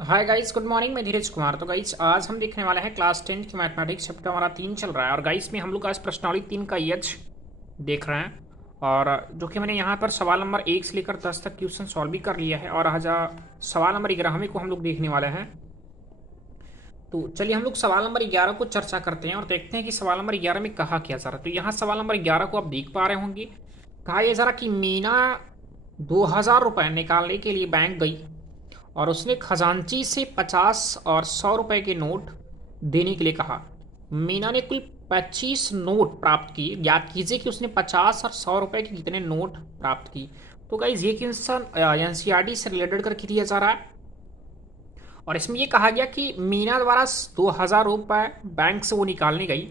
Hi guys, good morning. मैं धीरज कुमार। तो guys आज हम देखने वाले हैं क्लास 10 की मैथमेटिक्स। चैप्टर हमारा 3 चल रहा है और गाइस में हम लोग आज प्रश्नावली 3 का EH देख रहे हैं। और जो कि मैंने यहाँ पर सवाल नंबर 1 से लेकर 10 तक क्वेश्चन सॉल्व भी कर लिया है और आज सवाल नंबर 11 को हम लोग देखने वाले हैं। तो चलिए हम लोग सवाल नंबर 11 को चर्चा करते हैं और देखते हैं कि सवाल नंबर 11 में कहा क्या जा रहा है। तो यहाँ सवाल नंबर 11 को आप देख पा रहे होंगे। कहा यह जा रहा कि मीना 2000 रुपये निकालने के लिए बैंक गई और उसने खजांची से 50 और 100 रुपए के नोट देने के लिए कहा। मीना ने कुल 25 नोट प्राप्त किए। ज्ञात कीजिए कि उसने 50 और 100 रुपए के कितने नोट प्राप्त किए। तो गाइज ये क्वेश्चन एनसीईआरटी से रिलेटेड करके दिया जा रहा है और इसमें ये कहा गया कि मीना द्वारा 2000 रुपये बैंक से वो निकालने गई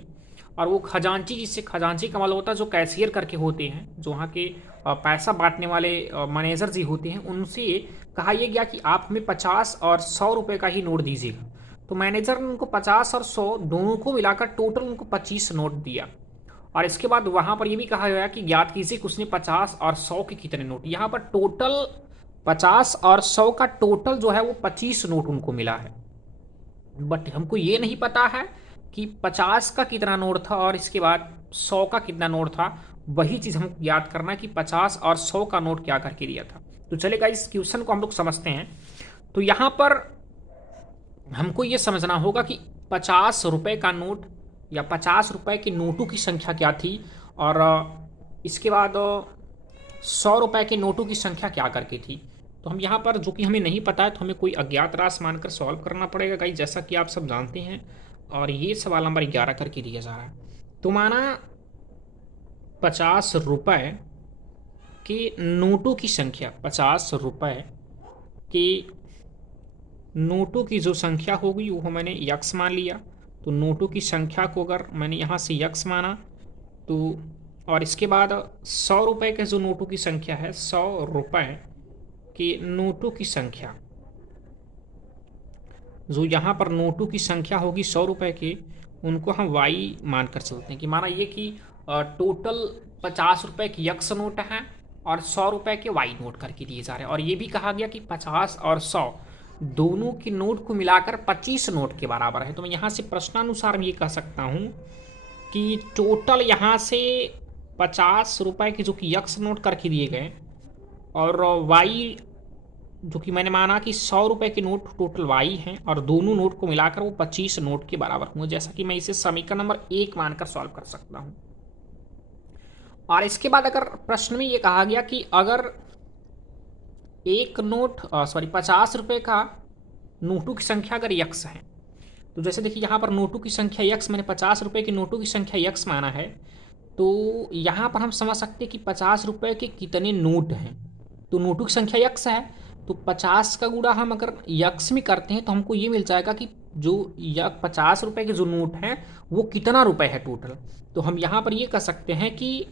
और वो खजांची, जिससे खजांची का मतलब होता है जो कैशियर करके होते हैं, जो वहाँ के पैसा बांटने वाले मैनेजर जी होते हैं, उनसे कहा यह गया कि आप हमें 50 और 100 रुपये का ही नोट दीजिएगा। तो मैनेजर ने उनको 50 और 100 दोनों को मिलाकर टोटल उनको 25 नोट दिया। और इसके बाद वहाँ पर यह भी कहा गया कि ज्ञात कीजिए कि उसने 50 और 100 के कितने नोट। यहाँ पर टोटल 50 और 100 का टोटल जो है वो 25 नोट उनको मिला है। बट हमको ये नहीं पता है कि 50 का कितना नोट था और इसके बाद 100 का कितना नोट था। वही चीज़ हमको याद करना है कि 50 और 100 का नोट क्या करके दिया था। तो चलेगा इस क्वेश्चन को हम लोग समझते हैं। तो यहाँ पर हमको ये समझना होगा कि 50 रुपए का नोट या 50 रुपए के नोटों की संख्या क्या थी और इसके बाद 100 रुपए के नोटों की संख्या क्या करके थी। तो हम यहाँ पर जो कि हमें नहीं पता है तो हमें कोई अज्ञात राशि मानकर सॉल्व करना पड़ेगा गाइस, जैसा कि आप सब जानते हैं। और ये सवाल नंबर 11 करके दिया जा रहा है। तो माना 50 रुपए के नोटों की संख्या, 50 रुपए के नोटों की जो संख्या होगी वो मैंने यक्स मान लिया। तो नोटों की संख्या को अगर मैंने यहाँ से यक्स माना तो, और इसके बाद 100 रुपए के जो नोटों की संख्या है, 100 रुपए के नोटों की संख्या, जो यहाँ पर नोटों की संख्या होगी 100 रुपए के, उनको हम वाई मानकर चलते हैं। कि माना ये कि टोटल 50 रुपए के यक्स नोट हैं और 100 रुपए के वाई नोट करके दिए जा रहे हैं। और ये भी कहा गया कि 50 और 100 दोनों के नोट को मिलाकर 25 नोट के बराबर है। तो मैं यहाँ से प्रश्नानुसार मैं ये कह सकता हूँ कि टोटल यहाँ से 50 रुपए के जो कि यक्स नोट करके दिए गए और वाई जो कि मैंने माना कि 100 रुपए के नोट टोटल वाई हैं और दोनों नोट को मिलाकर वो 25 नोट के बराबर होंगे। जैसा कि मैं इसे समीकरण नंबर 1 मानकर सॉल्व कर सकता हूँ। और इसके बाद अगर प्रश्न में ये कहा गया कि अगर एक नोट 50 रुपए का नोटों की संख्या अगर यक्स है, तो जैसे देखिए यहाँ पर नोटों की संख्या यक्स, मैंने 50 रुपए की नोटों की संख्या यक्स माना है। तो यहाँ पर हम समझ सकते हैं कि 50 रुपए के कितने नोट हैं। तो नोटों की संख्या यक्स है, तो 50 का गुणा हम अगर यक्स में करते हैं तो हमको ये मिल जाएगा कि जो 50 रुपए के जो नोट हैं वो कितना रुपए है टोटल। तो हम यहाँ पर ये कह सकते हैं कि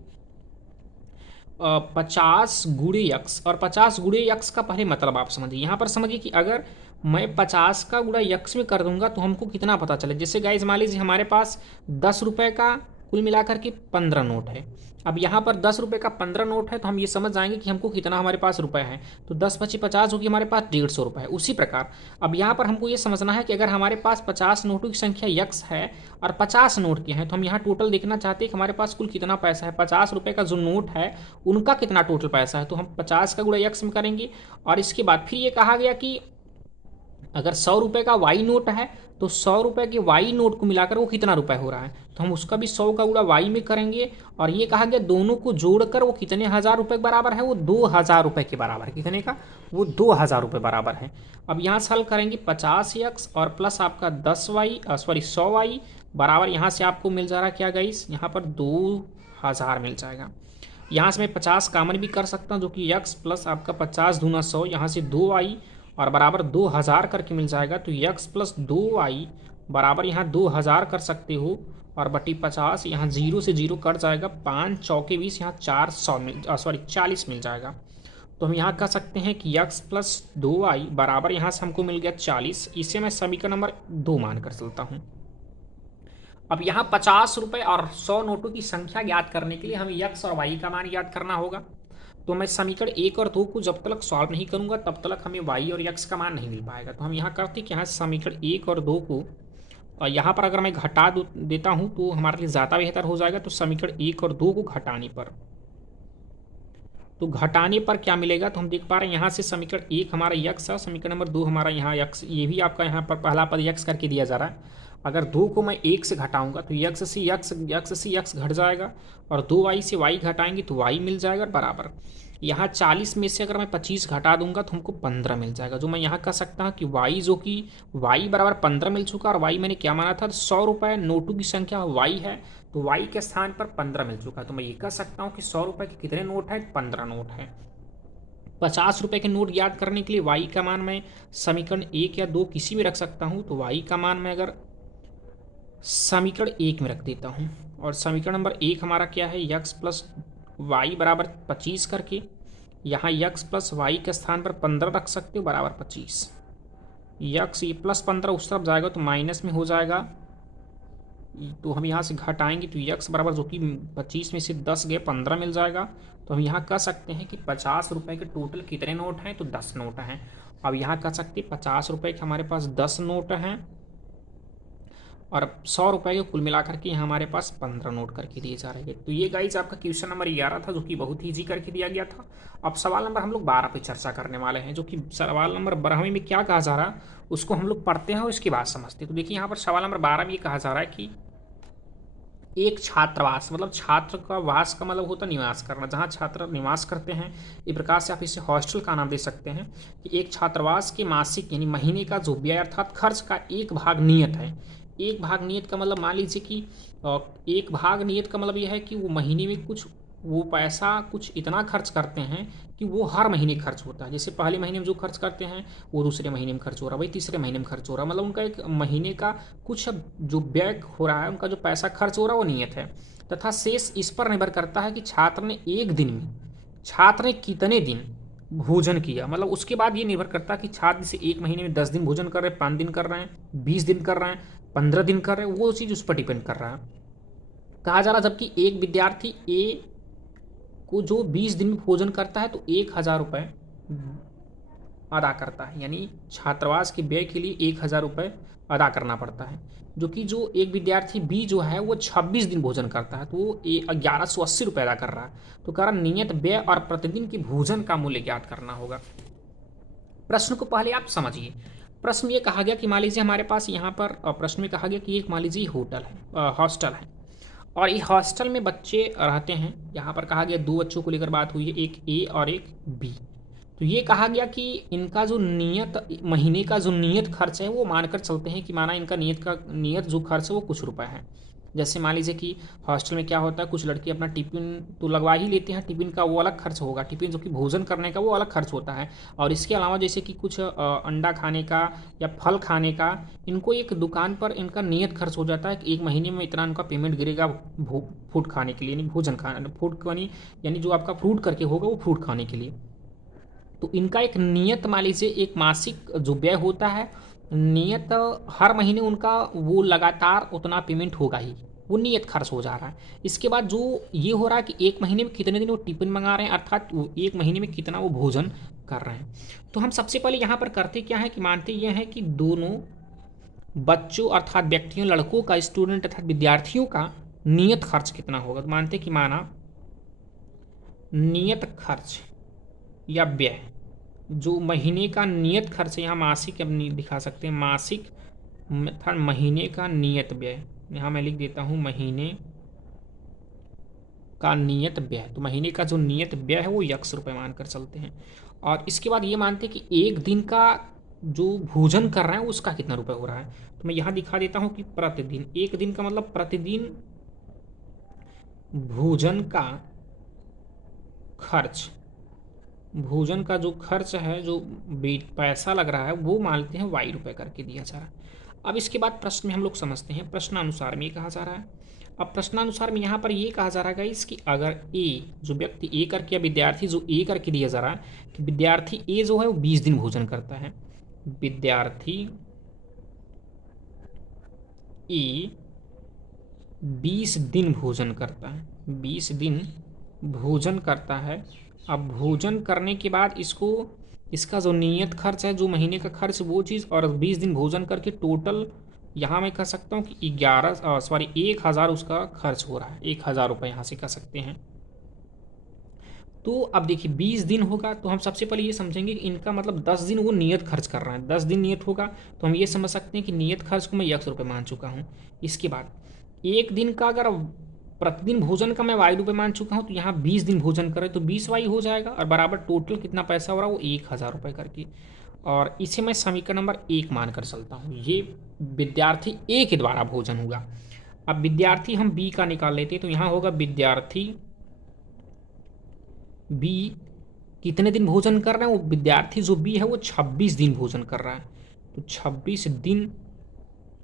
50 गुणे यक्स, और 50 गुणे यक्स का पहले मतलब आप समझिए। यहाँ पर समझिए कि अगर मैं 50 का गुणा यक्स में कर दूंगा तो हमको कितना पता चले। जैसे गाइज मान लीजिए हमारे पास 10 रुपए का कुल मिलाकर के 15 नोट है। अब यहाँ पर 10 रुपए का 15 नोट है तो हम ये समझ जाएंगे कि हमको कितना हमारे पास रुपए है। तो 10 पच्चीस 50 होगी, हमारे पास 150 रुपये है। उसी प्रकार अब यहाँ पर हमको ये समझना है कि अगर हमारे पास 50 नोटों की संख्या यक्स है और 50 नोट के हैं, तो हम यहाँ टोटल देखना चाहते हैं कि हमारे पास कुल कितना पैसा है। 50 रुपये का जो नोट है उनका कितना टोटल पैसा है। तो हम 50 का गुणा यक्स में करेंगे और इसके बाद फिर ये कहा गया कि अगर 100 रुपये का वाई नोट है तो 100 रुपये के वाई नोट को मिलाकर वो कितना रुपए हो रहा है। तो हम उसका भी 100 का गुणा वाई में करेंगे और ये कहा गया दोनों को जोड़कर वो कितने हज़ार रुपये के बराबर है। वो 2000 रुपये के बराबर है। कितने का? वो 2000 रुपये बराबर है। अब यहाँ से हल करेंगे 50 यक्स और प्लस आपका 10 वाई, सॉरी 100 वाई बराबर, यहाँ से आपको मिल जा रहा है क्या गाइस, यहाँ पर 2000 मिल जाएगा। यहाँ से मैं 50 कामन भी कर सकता हूँ, जो कि यक्स प्लस आपका 50 दूना 100, यहाँ से 2 आई और बराबर 2000 करके मिल जाएगा। तो यक्स प्लस 2y बराबर यहाँ 2000 कर सकते हो और बटी 50, यहाँ 0 से 0 कट जाएगा, 5 चौके 20, यहाँ 40 मिल जाएगा। तो हम यहाँ कह सकते हैं कि यक्स प्लस 2y बराबर यहाँ से हमको मिल गया 40। इसे मैं समीकरण नंबर 2 मान कर चलता हूँ। अब यहाँ 50 रुपये और 100 नोटों की संख्या ज्ञात करने के लिए हमें यक्स और वाई का मान याद करना होगा। तो मैं समीकरण 1 और 2 को जब तक सॉल्व नहीं करूँगा तब तक हमें y और x का मान नहीं मिल पाएगा। तो हम यहाँ करते कि यहाँ समीकरण 1 और 2 को यहाँ पर अगर मैं घटा देता हूँ तो हमारे लिए ज़्यादा बेहतर हो जाएगा। तो समीकरण 1 और 2 को घटाने पर क्या मिलेगा, तो हम देख पा रहे हैं यहाँ से समीकरण 1 हमारा यक्स है, समीकरण नंबर 2 हमारा यहाँ यक्स, ये भी आपका यहाँ पर पहला पद यक्स करके दिया जा रहा है। अगर 2 को मैं 1 से घटाऊंगा तो यक्स से यक्स घट जाएगा, और 2y से y घटाएंगे तो y मिल जाएगा बराबर। यहाँ 40 में से अगर मैं 25 घटा दूंगा तो हमको 15 मिल जाएगा। जो मैं यहाँ कह सकता हूँ कि y जो कि y बराबर 15 मिल चुका, और y मैंने क्या माना था 100 रुपये, नोटों की संख्या y है तो y के स्थान पर 15 मिल चुका है। तो मैं ये कह सकता हूँ कि 100 रुपये के कितने नोट हैं, 15 नोट हैं। 50 रुपये के नोट याद करने के लिए y का मान मैं समीकरण 1 या 2 किसी में रख सकता हूँ। तो y का मान मैं अगर समीकरण 1 में रख देता हूँ, और समीकरण नंबर 1 हमारा क्या है, यक्स प्लस वाई बराबर 25 करके यहाँ यक्स प्लस वाई के स्थान पर 15 रख सकते हो बराबर 25। यक्स ये प्लस 15 उस तरफ जाएगा तो माइनस में हो जाएगा, तो हम यहाँ से घटाएंगे तो यक्स बराबर जो कि 25 में से 10 गए 15 मिल जाएगा। तो हम यहाँ कह सकते हैं कि 50 रुपये के टोटल कितने नोट हैं, तो 10 नोट हैं। अब यहाँ कह सकते हैं 50 रुपये के हमारे पास 10 नोट हैं, और 100 रुपये के कुल मिलाकर के हमारे पास 15 नोट करके दिए जा रहे हैं। तो ये गाइज आपका क्वेश्चन नंबर 11 था, जो कि बहुत ईजी करके दिया गया था। अब सवाल नंबर हम लोग 12 पे चर्चा करने वाले हैं, जो कि सवाल नंबर 12 में क्या कहा जा रहा है उसको हम लोग पढ़ते हैं और इसकी बात समझते हैं। तो देखिए यहाँ पर सवाल नंबर 12 में ये कहा जा रहा है कि एक छात्रावास, मतलब छात्र का वास का मतलब होता है निवास करना, जहाँ छात्र निवास करते हैं, इस प्रकार से आप इसे हॉस्टल का नाम दे सकते हैं। कि एक छात्रावास के मासिक यानी महीने का जो व्यय अर्थात खर्च का एक भाग नियत है। एक भाग नियत का मतलब मान लीजिए कि एक भाग नियत का मतलब यह है कि वो महीने में कुछ वो पैसा कुछ इतना खर्च करते हैं कि वो हर महीने खर्च होता है। जैसे पहले महीने में जो खर्च करते हैं वो दूसरे महीने में खर्च हो रहा है, वही तीसरे महीने में खर्च हो रहा है। मतलब उनका एक महीने का कुछ जो व्यय हो रहा है, उनका जो पैसा खर्च हो रहा है वो नियत है। तथा शेष इस पर निर्भर करता है कि छात्र ने एक दिन में छात्र ने कितने दिन भोजन किया। मतलब उसके बाद ये निर्भर करता है कि छात्र से एक महीने में 10 दिन भोजन कर रहे हैं, 5 दिन कर रहे हैं, 20 दिन कर रहे हैं, 15 दिन कर रहे हैं, वो चीज़ उस पर डिपेंड कर रहा है। कहा जा रहा जबकि एक विद्यार्थी ए को जो 20 दिन में भोजन करता है तो 1000 रुपये अदा करता है, यानी छात्रावास के व्यय के लिए 1000 रुपये अदा करना पड़ता है। जो कि जो एक विद्यार्थी बी जो है वो 26 दिन भोजन करता है तो वो 1180 रुपये अदा कर रहा है। तो कारण नियत व्यय और प्रतिदिन की भोजन का मूल्य ज्ञात करना होगा। प्रश्न को पहले आप समझिए। प्रश्न ये कहा गया कि मान लीजिए हमारे पास यहाँ पर प्रश्न में कहा गया कि एक मान लीजिए होटल है, हॉस्टल है, और ये हॉस्टल में बच्चे रहते हैं। यहाँ पर कहा गया 2 बच्चों को लेकर बात हुई है, एक ए और एक बी। तो ये कहा गया कि इनका जो नियत महीने का जो नियत खर्च है वो मानकर चलते हैं कि माना इनका नियत जो खर्च है वो कुछ रुपए है। जैसे मान लीजिए कि हॉस्टल में क्या होता है, कुछ लड़के अपना टिफिन तो लगवा ही लेते हैं, टिफिन का वो अलग खर्च होगा, टिफिन जो कि भोजन करने का वो अलग खर्च होता है। और इसके अलावा जैसे कि कुछ अंडा खाने का या फल खाने का, इनको एक दुकान पर इनका नियत खर्च हो जाता है कि एक महीने में इतना इनका पेमेंट गिरेगा फूड खाने के लिए, यानी भोजन खाना, फूड यानी जो आपका फ्रूट करके होगा वो फ्रूट खाने के लिए। तो इनका एक नियत मान लीजिए एक मासिक जो व्यय होता है, नियत हर महीने उनका वो लगातार उतना पेमेंट होगा ही, वो नियत खर्च हो जा रहा है। इसके बाद जो ये हो रहा है कि एक महीने में कितने दिन वो टिफिन मंगा रहे हैं, अर्थात एक महीने में कितना वो भोजन कर रहे हैं। तो हम सबसे पहले यहाँ पर करते क्या है कि मानते ये हैं कि दोनों बच्चों अर्थात व्यक्तियों, लड़कों का, स्टूडेंट अर्थात विद्यार्थियों का नियत खर्च कितना होगा। तो मानते कि माना नियत खर्च या व्यय, जो महीने का नियत खर्च है, यहाँ मासिक अपनी दिखा सकते हैं, मासिक अर्थात महीने का नियत व्यय, यहाँ मैं लिख देता हूँ महीने का नियत व्यय। तो महीने का जो नियत व्यय है वो यक्स रुपये मानकर चलते हैं। और इसके बाद ये मानते हैं कि एक दिन का जो भोजन कर रहे हैं उसका कितना रुपये हो रहा है। तो मैं यहाँ दिखा देता हूँ कि प्रतिदिन, एक दिन का मतलब प्रतिदिन भोजन का खर्च, भोजन का जो खर्च है, जो पैसा लग रहा है वो मानते हैं वाई रुपये करके दिया जा रहा है। अब इसके बाद प्रश्न में हम लोग समझते हैं, प्रश्नानुसार में ये कहा जा रहा है। अब प्रश्नानुसार में यहाँ पर ये कहा जा रहा है कि अगर ए जो व्यक्ति ए करके या विद्यार्थी जो ए करके दिया जा रहा है कि विद्यार्थी ए जो है वो 20 दिन भोजन करता है, विद्यार्थी ए 20 दिन भोजन करता है, 20 दिन भोजन करता है, अब भोजन करने के बाद इसको, इसका जो नियत खर्च है, जो महीने का खर्च, वो चीज़, और 20 दिन भोजन करके टोटल यहाँ मैं कह सकता हूँ कि 1000 उसका खर्च हो रहा है। 1000 रुपये यहाँ से कह सकते हैं। तो अब देखिए 20 दिन होगा तो हम सबसे पहले ये समझेंगे कि इनका मतलब 10 दिन वो नियत खर्च कर रहा है। 10 दिन नियत होगा तो हम ये समझ सकते हैं कि नियत खर्च को मैं 100 रुपये मान चुका हूँ। इसके बाद एक दिन का अगर प्रतिदिन भोजन का मैं वाई रुपये मान चुका हूँ, तो यहाँ 20 दिन भोजन करें तो 20 वाई हो जाएगा, और बराबर टोटल कितना पैसा हो रहा है वो 1000 रुपये करके। और इसे मैं समीकरण नंबर 1 मान कर चलता हूँ। ये विद्यार्थी ए के द्वारा भोजन होगा। अब विद्यार्थी हम बी का निकाल लेते हैं, तो यहाँ होगा विद्यार्थी बी कितने दिन भोजन कर रहे हैं। वो विद्यार्थी जो बी है वो 26 दिन भोजन कर रहा है। तो 26 दिन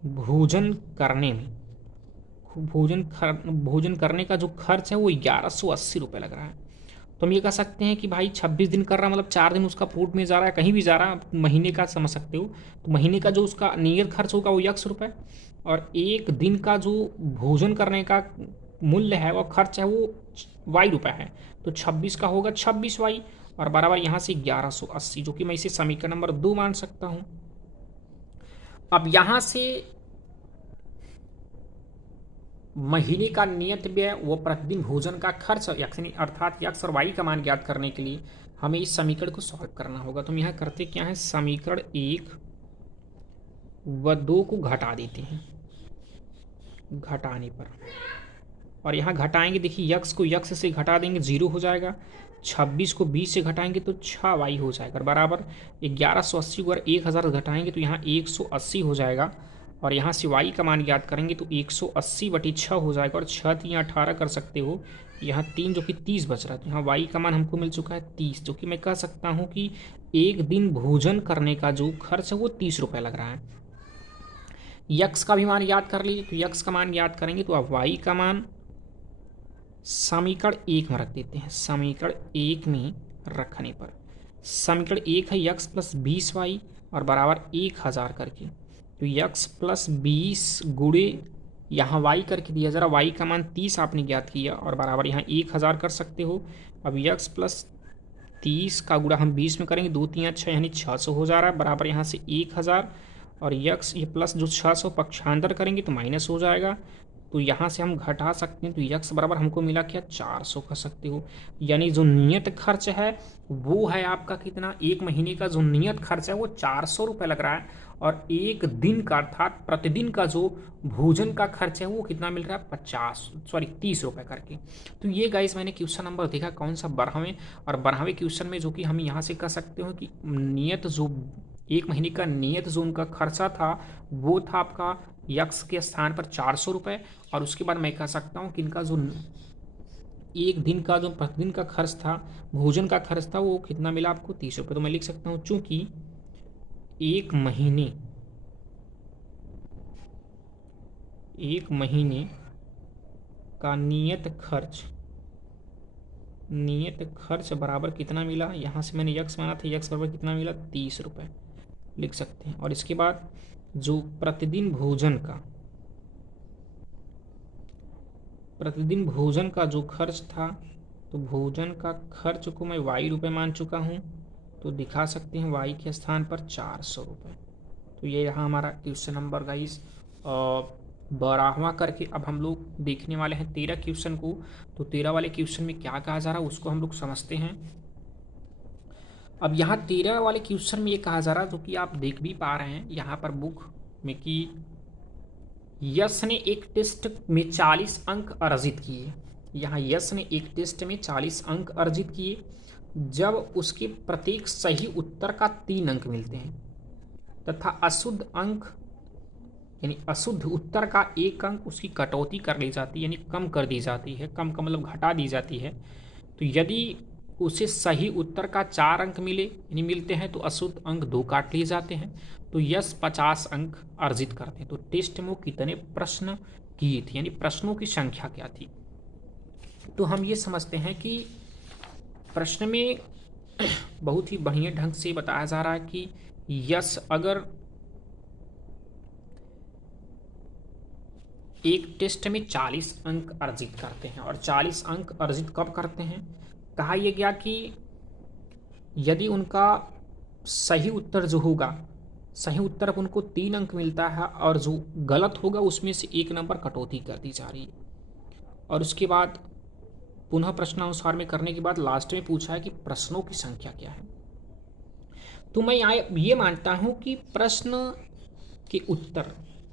भोजन करने में भोजन करने का जो खर्च है वो 1180 रुपये लग रहा है। तो हम ये कह सकते हैं कि भाई 26 दिन कर रहा है, मतलब 4 दिन उसका फूड में जा रहा है, कहीं भी जा रहा है, महीने का समझ सकते हो। तो महीने का जो उसका नियत खर्च होगा वो 100 रुपये, और एक दिन का जो भोजन करने का मूल्य है वो खर्च है वो वाई रुपये है। तो 26 का होगा 26 वाई, और बराबर यहाँ से 1180, जो कि मैं इसे समीकरण नंबर 2 मान सकता हूँ। अब यहाँ से महीने का नियत व्यय वो प्रतिदिन भोजन का खर्च अर्थात यक्स और वाई का मान ज्ञात करने के लिए हमें इस समीकरण को सॉल्व करना होगा। तो हम यहाँ करते क्या है, समीकरण 1 व 2 को घटा देते हैं घटाने पर, और यहाँ घटाएंगे, देखिए यक्स को यक्स से घटा देंगे 0 हो जाएगा, 26 को 20 से घटाएंगे तो 6 वाई हो जाएगा, बराबर 1180 को अगर 1000 घटाएंगे तो यहाँ 180 हो जाएगा, और यहाँ से y का मान ज्ञात करेंगे तो 180/6 हो जाएगा, और 6 3 18 कर सकते हो, यहाँ 3 जो कि 30 बच रहा है। तो यहाँ y का मान हमको मिल चुका है 30, जो कि मैं कह सकता हूँ कि एक दिन भोजन करने का जो खर्च है वो 30 रुपये लग रहा है। यक्स का भी मान याद कर लीजिए, तो यक्स का मान याद करेंगे तो अब y का मान समीकरण 1 में रख देते हैं। समीकरण 1 में रखने पर समीकरण 1 है यक्स प्लस 20y और बराबर 1000 करके, तो यक्स प्लस 20 गुड़े यहाँ वाई करके दिया, ज़रा वाई का मान 30 आपने ज्ञात किया, और बराबर यहाँ 1000 कर सकते हो। अब यक्स प्लस 30 का गुड़ा हम 20 में करेंगे, 2 3 6 यानी 600 हो जा रहा है, बराबर यहाँ से 1000, और यक्स ये प्लस जो 600 पक्षांतर करेंगे तो माइनस हो जाएगा, तो यहाँ से हम घटा सकते हैं, तो यक्स बराबर हमको मिला क्या 400 कर सकते हो। यानी जो नियत खर्च है वो है आपका कितना, एक महीने का जो नियत खर्च है वो 400 रुपये लग रहा है, और एक दिन का अर्थात प्रतिदिन का जो भोजन का खर्च है वो कितना मिल रहा है 30 रुपये करके। तो ये गाइस मैंने क्वेश्चन नंबर देखा कौन सा 12वें, और 12वें क्वेश्चन में जो कि हम यहाँ से कह सकते हो कि नियत जो एक महीने का नियत जो उनका खर्चा था वो था आपका यक्स के स्थान पर 400 रुपये, और उसके बाद मैं कह सकता हूँ कि इनका जो एक दिन का जो प्रतिदिन का खर्च था, भोजन का खर्च था, वो कितना मिला आपको 30 रुपये। तो मैं लिख सकता हूँ चूंकि एक महीने का नियत खर्च बराबर कितना मिला, यहाँ से मैंने यक्स माना था, यक्स बराबर कितना मिला 30 रुपये लिख सकते हैं। और इसके बाद जो प्रतिदिन भोजन का जो खर्च था, तो भोजन का खर्च को मैं वाई रुपये मान चुका हूँ, तो दिखा सकते हैं वाई के स्थान पर 400 रुपये। तो ये रहा हमारा क्वेश्चन नंबर गाइस 12वां करके। अब हम लोग देखने वाले हैं 13 क्वेश्चन को। तो 13 वाले क्वेश्चन में क्या कहा जा रहा है उसको हम लोग समझते हैं। अब यहाँ 13 वाले क्वेश्चन में ये कहा जा रहा है, जो कि आप देख भी पा रहे हैं यहाँ पर बुक में, कि यश ने एक टेस्ट में 40 अंक अर्जित किए। यहाँ यश ने एक टेस्ट में 40 अंक अर्जित किए जब उसके प्रत्येक सही उत्तर का 3 अंक मिलते हैं, तथा अशुद्ध अंक यानी अशुद्ध उत्तर का 1 अंक उसकी कटौती कर ली जाती है, यानी कम कर दी जाती है, कम का मतलब घटा दी जाती है। तो यदि उसे सही उत्तर का 4 अंक मिलते हैं तो अशुद्ध अंक 2 काट लिए जाते हैं। तो यश 50 अंक अर्जित करते हैं। तो टेस्ट में वो कितने प्रश्न किए थे, यानी प्रश्नों की संख्या क्या थी। तो हम ये समझते हैं कि प्रश्न में बहुत ही बढ़िया ढंग से बताया जा रहा है कि यश अगर एक टेस्ट में 40 अंक अर्जित करते हैं, और 40 अंक अर्जित कब करते हैं, कहा यह गया कि यदि उनका सही उत्तर जो होगा, सही उत्तर पर उनको 3 अंक मिलता है और जो गलत होगा उसमें से 1 नंबर कटौती कर दी जा रही है। और उसके बाद पुनः प्रश्नानुसार में करने के बाद लास्ट में पूछा है कि प्रश्नों की संख्या क्या है। तो मैं ये मानता हूं कि प्रश्न के उत्तर,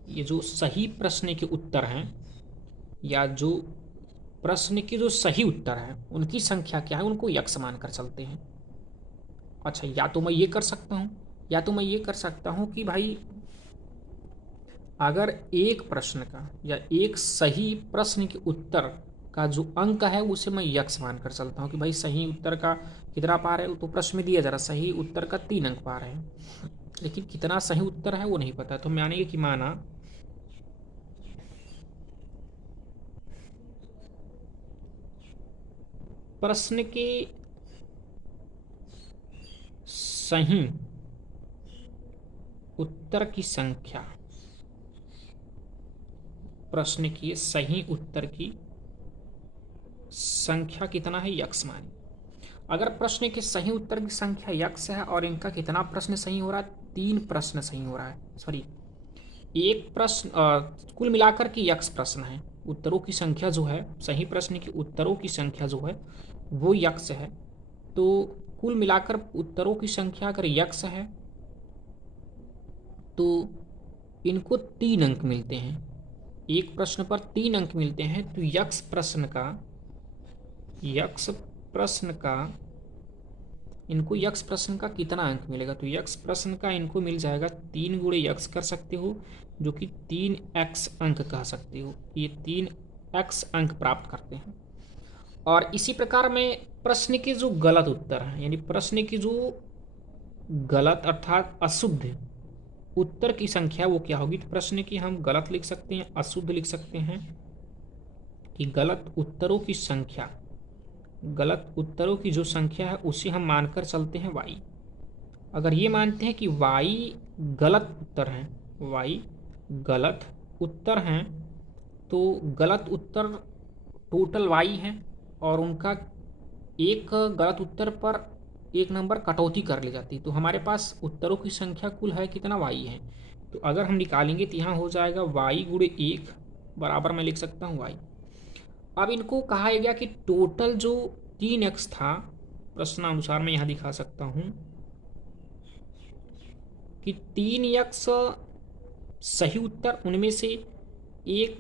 ये जो सही प्रश्न के उत्तर हैं या जो प्रश्न के जो सही उत्तर हैं उनकी संख्या क्या है, उनको यक्ष मानकर चलते हैं। अच्छा, या तो मैं ये कर सकता हूँ, या तो मैं ये कर सकता हूँ कि भाई अगर एक प्रश्न का या एक सही प्रश्न के उत्तर का जो अंक है उसे मैं यक्ष मानकर चलता हूँ कि भाई सही उत्तर का कितना पा रहे हो, तो प्रश्न में दिया जा रहा सही उत्तर का 3 अंक पा रहे हैं, लेकिन कितना सही उत्तर है वो नहीं पता। तो मानेंगे कि माना प्रश्न के सही उत्तर की संख्या, प्रश्न की सही उत्तर की संख्या कितना है, यक्ष मानिए। अगर प्रश्न के सही उत्तर की संख्या यक्ष है और इनका कितना प्रश्न सही हो रहा है, 3 प्रश्न सही हो रहा है, सॉरी एक प्रश्न, कुल मिलाकर के यक्ष प्रश्न है, उत्तरों की संख्या जो है, सही प्रश्न के उत्तरों की संख्या जो है वो यक्ष है। तो कुल मिलाकर उत्तरों की संख्या अगर यक्ष है तो इनको 3 अंक मिलते हैं, एक प्रश्न पर 3 अंक मिलते हैं। तो यक्ष प्रश्न का इनको यक्ष प्रश्न का कितना अंक मिलेगा, तो यक्ष प्रश्न का इनको मिल जाएगा 3 गुणे यक्ष कर सकते हो, जो कि 3x अंक कह सकते हो, ये 3x अंक प्राप्त करते हैं। और इसी प्रकार में प्रश्न के जो गलत उत्तर हैं, यानी प्रश्न की जो गलत अर्थात अशुद्ध उत्तर की संख्या वो क्या होगी, तो प्रश्न की हम गलत लिख सकते हैं, अशुद्ध लिख सकते हैं कि गलत उत्तरों की संख्या, गलत उत्तरों की जो संख्या है उसे हम मानकर चलते हैं y। अगर ये मानते हैं कि y गलत उत्तर हैं, y गलत उत्तर हैं, तो गलत उत्तर टोटल y है और उनका एक गलत उत्तर पर 1 नंबर कटौती कर ली जाती है। तो हमारे पास उत्तरों की संख्या कुल है कितना, y है। तो अगर हम निकालेंगे तो यहाँ हो जाएगा y गुणे 1 बराबर मैं लिख सकता हूँ y। अब इनको कहा गया कि टोटल जो 3x था, प्रश्नानुसार मैं यहाँ दिखा सकता हूँ कि 3x सही उत्तर, उनमें से एक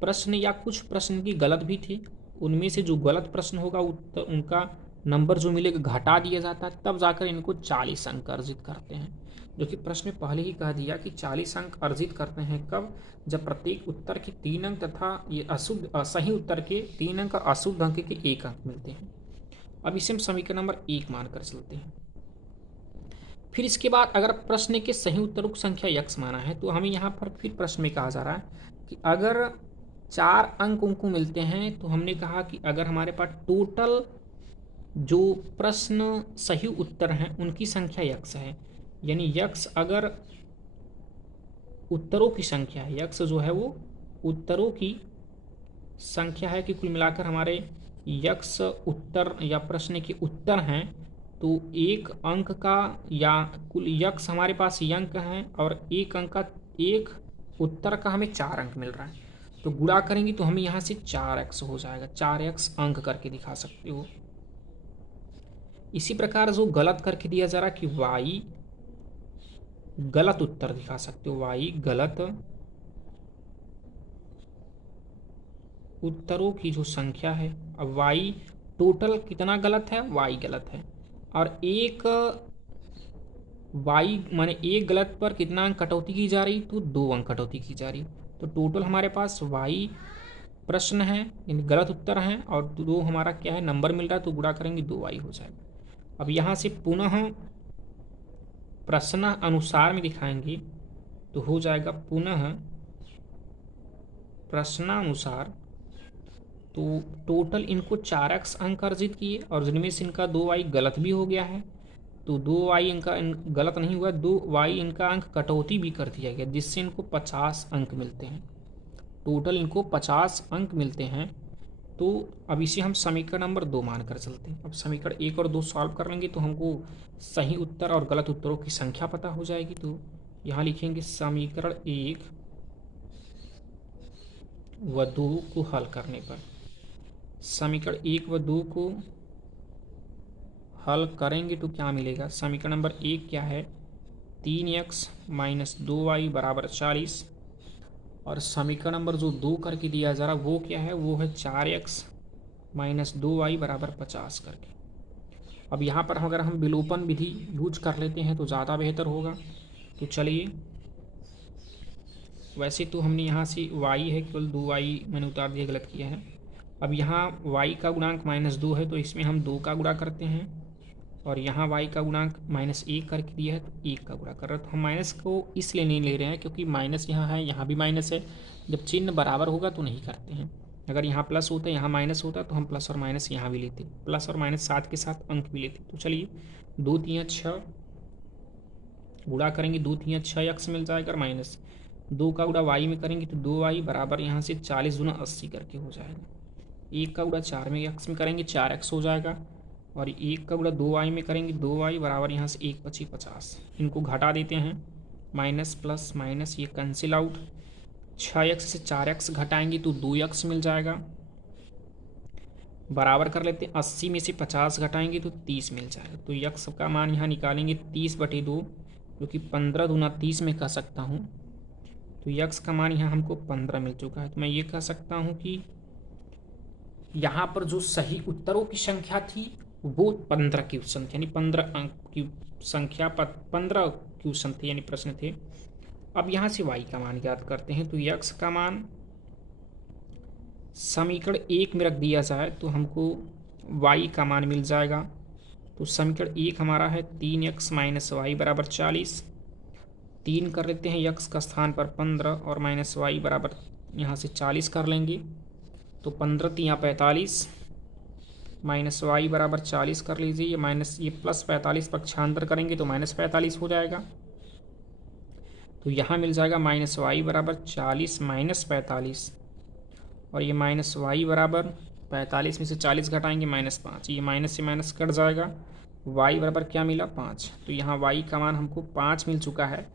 प्रश्न या कुछ प्रश्न की गलत भी थे, उनमें से जो गलत प्रश्न होगा उत्तर उनका नंबर जो मिलेगा घटा दिया जाता है, तब जाकर इनको 40 अंक अर्जित करते हैं। जो कि प्रश्न में पहले ही कह दिया कि 40 अंक अर्जित करते हैं कब, जब प्रत्येक उत्तर के 3 अंक तथा ये अशुद्ध सही उत्तर के 3 अंक और अशुद्ध अंक के 1 अंक मिलते हैं। अब इसे हम समीकरण नंबर 1 मानकर चलते हैं। फिर इसके बाद अगर प्रश्न के सही उत्तरों की संख्या यक्ष माना है, तो हमें यहाँ पर फिर प्रश्न में कहा जा रहा है कि अगर 4 अंक उनको मिलते हैं, तो हमने कहा कि अगर हमारे पास टोटल जो प्रश्न सही उत्तर हैं उनकी संख्या यक्ष है, यानी यक्ष अगर उत्तरों की संख्या है, यक्ष जो है वो उत्तरों की संख्या है कि कुल मिलाकर हमारे यक्ष उत्तर या प्रश्न के उत्तर हैं, तो 1 अंक का या कुल यक्ष हमारे पास अंक हैं और 1 अंक का, एक उत्तर का हमें 4 अंक मिल रहा है, तो गुणा करेंगे तो हमें यहाँ से 4x हो जाएगा, 4x अंक करके दिखा सकते हो। इसी प्रकार जो गलत करके दिया जा रहा है कि y गलत उत्तर दिखा सकते हो, y गलत उत्तरों की जो संख्या है। अब y टोटल कितना गलत है, y गलत है, और एक y माने एक गलत पर कितना अंक कटौती की जा रही, तो 2 अंक कटौती की जा रही। तो टोटल हमारे पास y प्रश्न है, यानी गलत उत्तर हैं, और 2 हमारा क्या है नंबर मिल रहा है, तो गुणा करेंगे 2y हो जाएगा। अब यहाँ से पुनः प्रश्न अनुसार में दिखाएंगे तो हो जाएगा पुनः प्रश्नानुसार, तो टोटल इनको 4x अंक अर्जित किए और जिनमें से इनका 2y गलत भी हो गया है, तो 2y इनका गलत नहीं हुआ, 2y इनका अंक कटौती भी कर दिया गया, जिससे इनको 50 अंक मिलते हैं। टोटल इनको 50 अंक मिलते हैं तो अब इसे हम समीकरण नंबर 2 मान कर चलते हैं। अब समीकरण 1 और 2 सॉल्व कर लेंगे तो हमको सही उत्तर और गलत उत्तरों की संख्या पता हो जाएगी। तो यहाँ लिखेंगे समीकरण 1 व 2 को हल करने पर, समीकरण 1 व 2 को हल करेंगे तो क्या मिलेगा। समीकरण नंबर 1 क्या है, 3x माइनस 2y बराबर 40। और समीकरण नंबर जो 2 करके दिया जा रहा वो क्या है, वो है 4x माइनस 2y बराबर 50 करके। अब यहाँ पर अगर हम विलोपन विधि यूज कर लेते हैं तो ज़्यादा बेहतर होगा। तो चलिए, वैसे तो हमने यहाँ से y है केवल 2y मैंने उतार दिया, गलत किया है। अब यहाँ y का गुणांक -2 है तो इसमें हम 2 का गुणा करते हैं, और यहाँ y का गुणांक -1 करके दिया है तो 1 का गुणा कर रहे हैं। तो हम माइनस को इसलिए नहीं ले रहे हैं क्योंकि माइनस यहाँ है, यहाँ भी माइनस है। जब चिन्ह बराबर होगा तो नहीं करते हैं। अगर यहाँ प्लस होता यहाँ माइनस होता तो हम प्लस और माइनस यहाँ भी लेते, प्लस और माइनस साथ के साथ अंक भी लेते। तो चलिए 2 3 6 गुणा करेंगे, 2 3 6 x मिल जाएगा, माइनस 2 का गुणा y में करेंगे तो 2y बराबर यहाँ से 40 गुना 80 करके हो जाएगा। 1 का गुणा 4 में x में करेंगे 4x हो जाएगा, और 1 का गुणा 2y में करेंगे 2y बराबर यहाँ से 1 पची 50। इनको घटा देते हैं, माइनस प्लस माइनस ये कैंसिल आउट। 6x से 4x घटाएंगे तो 2x मिल जाएगा, बराबर कर लेते हैं 80 में से 50 घटाएंगे तो 30 मिल जाएगा। तो x का मान यहाँ निकालेंगे 30/2, जो कि 15 दूना 30 में कह सकता हूँ। तो x का मान यहाँ हमको 15 मिल चुका है। तो मैं ये कह सकता हूँ कि यहाँ पर जो सही उत्तरों की संख्या थी वो 15 क्वेश्चन थे, यानी 15 अंक की संख्या 15 क्वेश्चन थे, यानी प्रश्न थे। अब यहाँ से y का मान ज्ञात करते हैं। तो x का मान समीकरण 1 में रख दिया जाए तो हमको y का मान मिल जाएगा। तो समीकरण 1 हमारा है 3x माइनस वाई बराबर 40। 3 कर लेते हैं x का स्थान पर 15 और माइनस वाई बराबर यहाँ से 40 कर लेंगे। तो 15 3 45 माइनस वाई बराबर 40 कर लीजिए, ये माइनस ये प्लस 45 पक्षांतर करेंगे तो माइनस 45 हो जाएगा। तो यहाँ मिल जाएगा माइनस वाई बराबर 40 माइनस 45, और ये माइनस वाई बराबर 45 में से 40 घटाएंगे -5, ये माइनस से माइनस कट जाएगा। वाई बराबर क्या मिला 5। तो यहाँ वाई का मान हमको 5 मिल चुका है,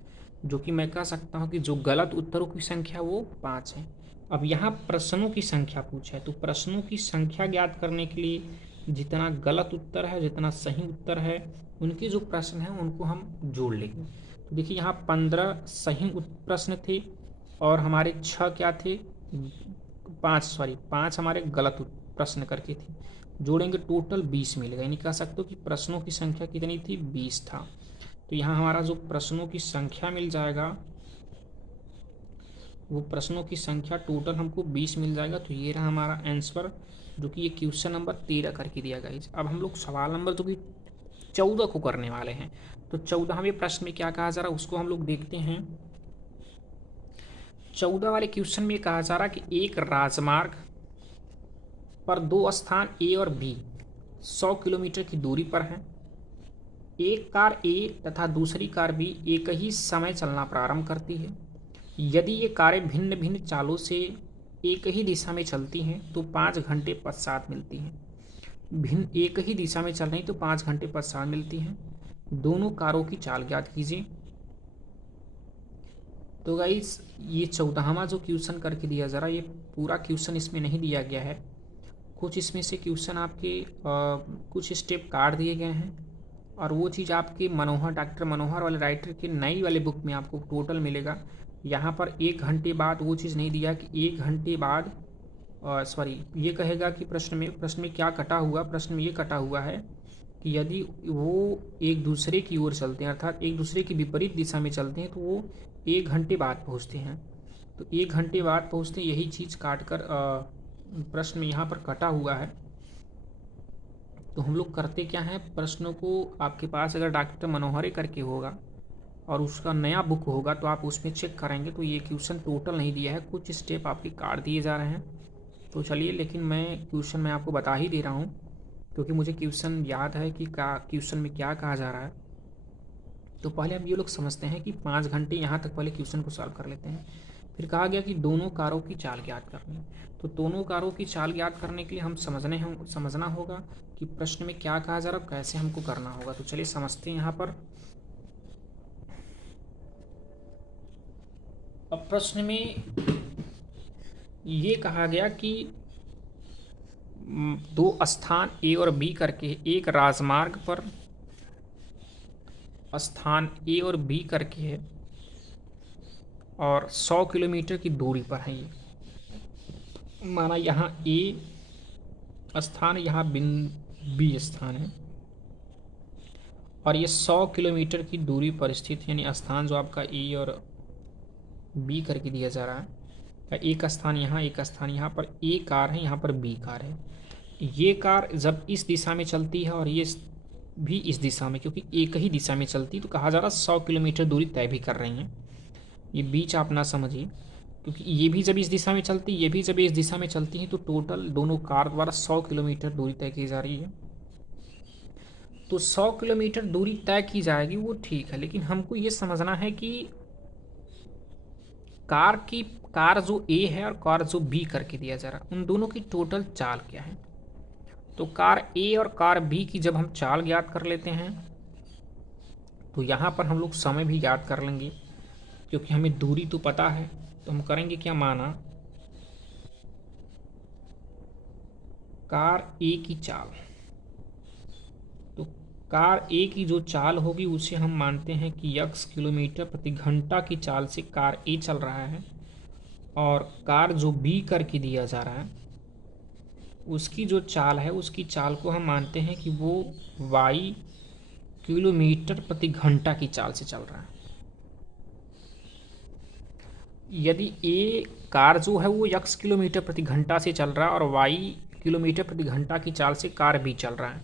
जो कि मैं कह सकता हूँ कि जो गलत उत्तरों की संख्या वो 5 है। अब यहाँ प्रश्नों की संख्या पूछा है, तो प्रश्नों की संख्या ज्ञात करने के लिए जितना गलत उत्तर है जितना सही उत्तर है उनके जो प्रश्न हैं उनको हम जोड़ लेंगे। तो देखिए यहाँ 15 सही प्रश्न थे और हमारे 6 क्या थे, 5 हमारे गलत प्रश्न करके थे। जोड़ेंगे टोटल 20 मिलेगा, यानी कह सकते हो कि प्रश्नों की संख्या कितनी थी, 20 था। तो यहाँ हमारा जो प्रश्नों की संख्या मिल जाएगा वो प्रश्नों की संख्या टोटल हमको 20 मिल जाएगा। तो ये रहा हमारा आंसर, जो कि ये क्वेश्चन नंबर 13 करके दिया गया। अब हम लोग सवाल नंबर जो कि 14 को करने वाले हैं। तो 14वें प्रश्न में क्या कहा जा रहा है उसको हम लोग देखते हैं। 14 वाले क्वेश्चन में कहा जा रहा है कि एक राजमार्ग पर 2 स्थान ए और बी 100 किलोमीटर की दूरी पर हैं। एक कार ए तथा दूसरी कार बी एक ही समय चलना प्रारंभ करती है। यदि ये कारें भिन्न भिन्न चालों से एक ही दिशा में चलती हैं तो 5 घंटे पश्चात मिलती हैं। भिन्न एक ही दिशा में चल रही तो 5 घंटे पश्चात मिलती हैं। दोनों कारों की चाल ज्ञात कीजिए। तो गाइस ये 14वां जो क्वेश्चन करके दिया जा रहा है, ये पूरा क्वेश्चन इसमें नहीं दिया गया है। कुछ इसमें से क्वेश्चन आपके कुछ स्टेप काट दिए गए हैं, और वो चीज़ आपके डॉक्टर मनोहर वाले राइटर के नई वाले बुक में आपको टोटल मिलेगा। यहाँ पर 1 घंटे बाद वो चीज़ नहीं दिया कि 1 घंटे बाद ये कहेगा कि प्रश्न में क्या कटा हुआ। प्रश्न में ये कटा हुआ है कि यदि वो एक दूसरे की ओर चलते हैं, अर्थात एक दूसरे की विपरीत दिशा में चलते हैं, तो वो 1 घंटे बाद पहुँचते हैं। तो 1 घंटे बाद पहुँचते हैं, यही चीज़ काट कर प्रश्न में यहाँ पर कटा हुआ है। तो हम लोग करते क्या हैं, प्रश्नों को आपके पास अगर डॉक्टर मनोहरे करके होगा और उसका नया बुक होगा तो आप उसमें चेक करेंगे तो ये क्वेश्चन टोटल नहीं दिया है, कुछ स्टेप आपके काट दिए जा रहे हैं। तो चलिए, लेकिन क्वेश्चन मैं आपको बता ही दे रहा हूँ क्योंकि मुझे क्वेश्चन याद है कि क्वेश्चन में क्या कहा जा रहा है। तो पहले हम ये लोग समझते हैं कि 5 घंटे, यहाँ तक पहले क्वेश्चन को सॉल्व कर लेते हैं। फिर कहा गया कि दोनों कारों की चाल ज्ञात करनी। तो दोनों कारों की चाल ज्ञात करने के लिए हम समझना होगा कि प्रश्न में क्या कहा जा रहा है, कैसे हमको करना होगा। तो चलिए समझते हैं यहाँ पर। अब प्रश्न में ये कहा गया कि दो स्थान ए और बी करके एक राजमार्ग पर स्थान ए और बी करके है और 100 किलोमीटर की दूरी पर है। ये माना यहाँ ए स्थान, यहाँ बी स्थान है और ये 100 किलोमीटर की दूरी पर स्थित, यानी स्थान जो आपका ए और बी करके दिया जा रहा है। एक स्थान यहाँ, एक स्थान यहाँ पर ए कार है, यहाँ पर बी कार है। ये कार जब इस दिशा में चलती है और ये भी इस दिशा में, क्योंकि एक ही दिशा में चलती, तो कहा जा रहा है 100 किलोमीटर दूरी तय भी कर रही हैं। ये बीच आप ना समझिए, क्योंकि ये भी जब इस दिशा में चलती, ये भी जब इस दिशा में चलती हैं, तो टोटल दोनों कार द्वारा 100 किलोमीटर दूरी तय की जा रही है। तो 100 किलोमीटर दूरी तय की जाएगी, वो ठीक है, लेकिन हमको ये समझना है कि कार जो ए है और कार जो बी करके दिया जा रहा है, उन दोनों की टोटल चाल क्या है। तो कार ए और कार बी की जब हम चाल ज्ञात कर लेते हैं, तो यहाँ पर हम लोग समय भी याद कर लेंगे, क्योंकि हमें दूरी तो पता है। तो हम करेंगे क्या, माना कार ए की चाल, तो कार ए की जो चाल होगी उसे हम मानते हैं कि x किलोमीटर प्रति घंटा की चाल से कार ए चल रहा है, और कार जो बी करके दिया जा रहा है उसकी जो चाल है, उसकी चाल को हम मानते हैं कि वो y किलोमीटर प्रति घंटा की चाल से चल रहा है। यदि ए कार जो है वो x किलोमीटर प्रति घंटा से चल रहा है और y किलोमीटर प्रति घंटा की चाल से कार बी चल रहा है।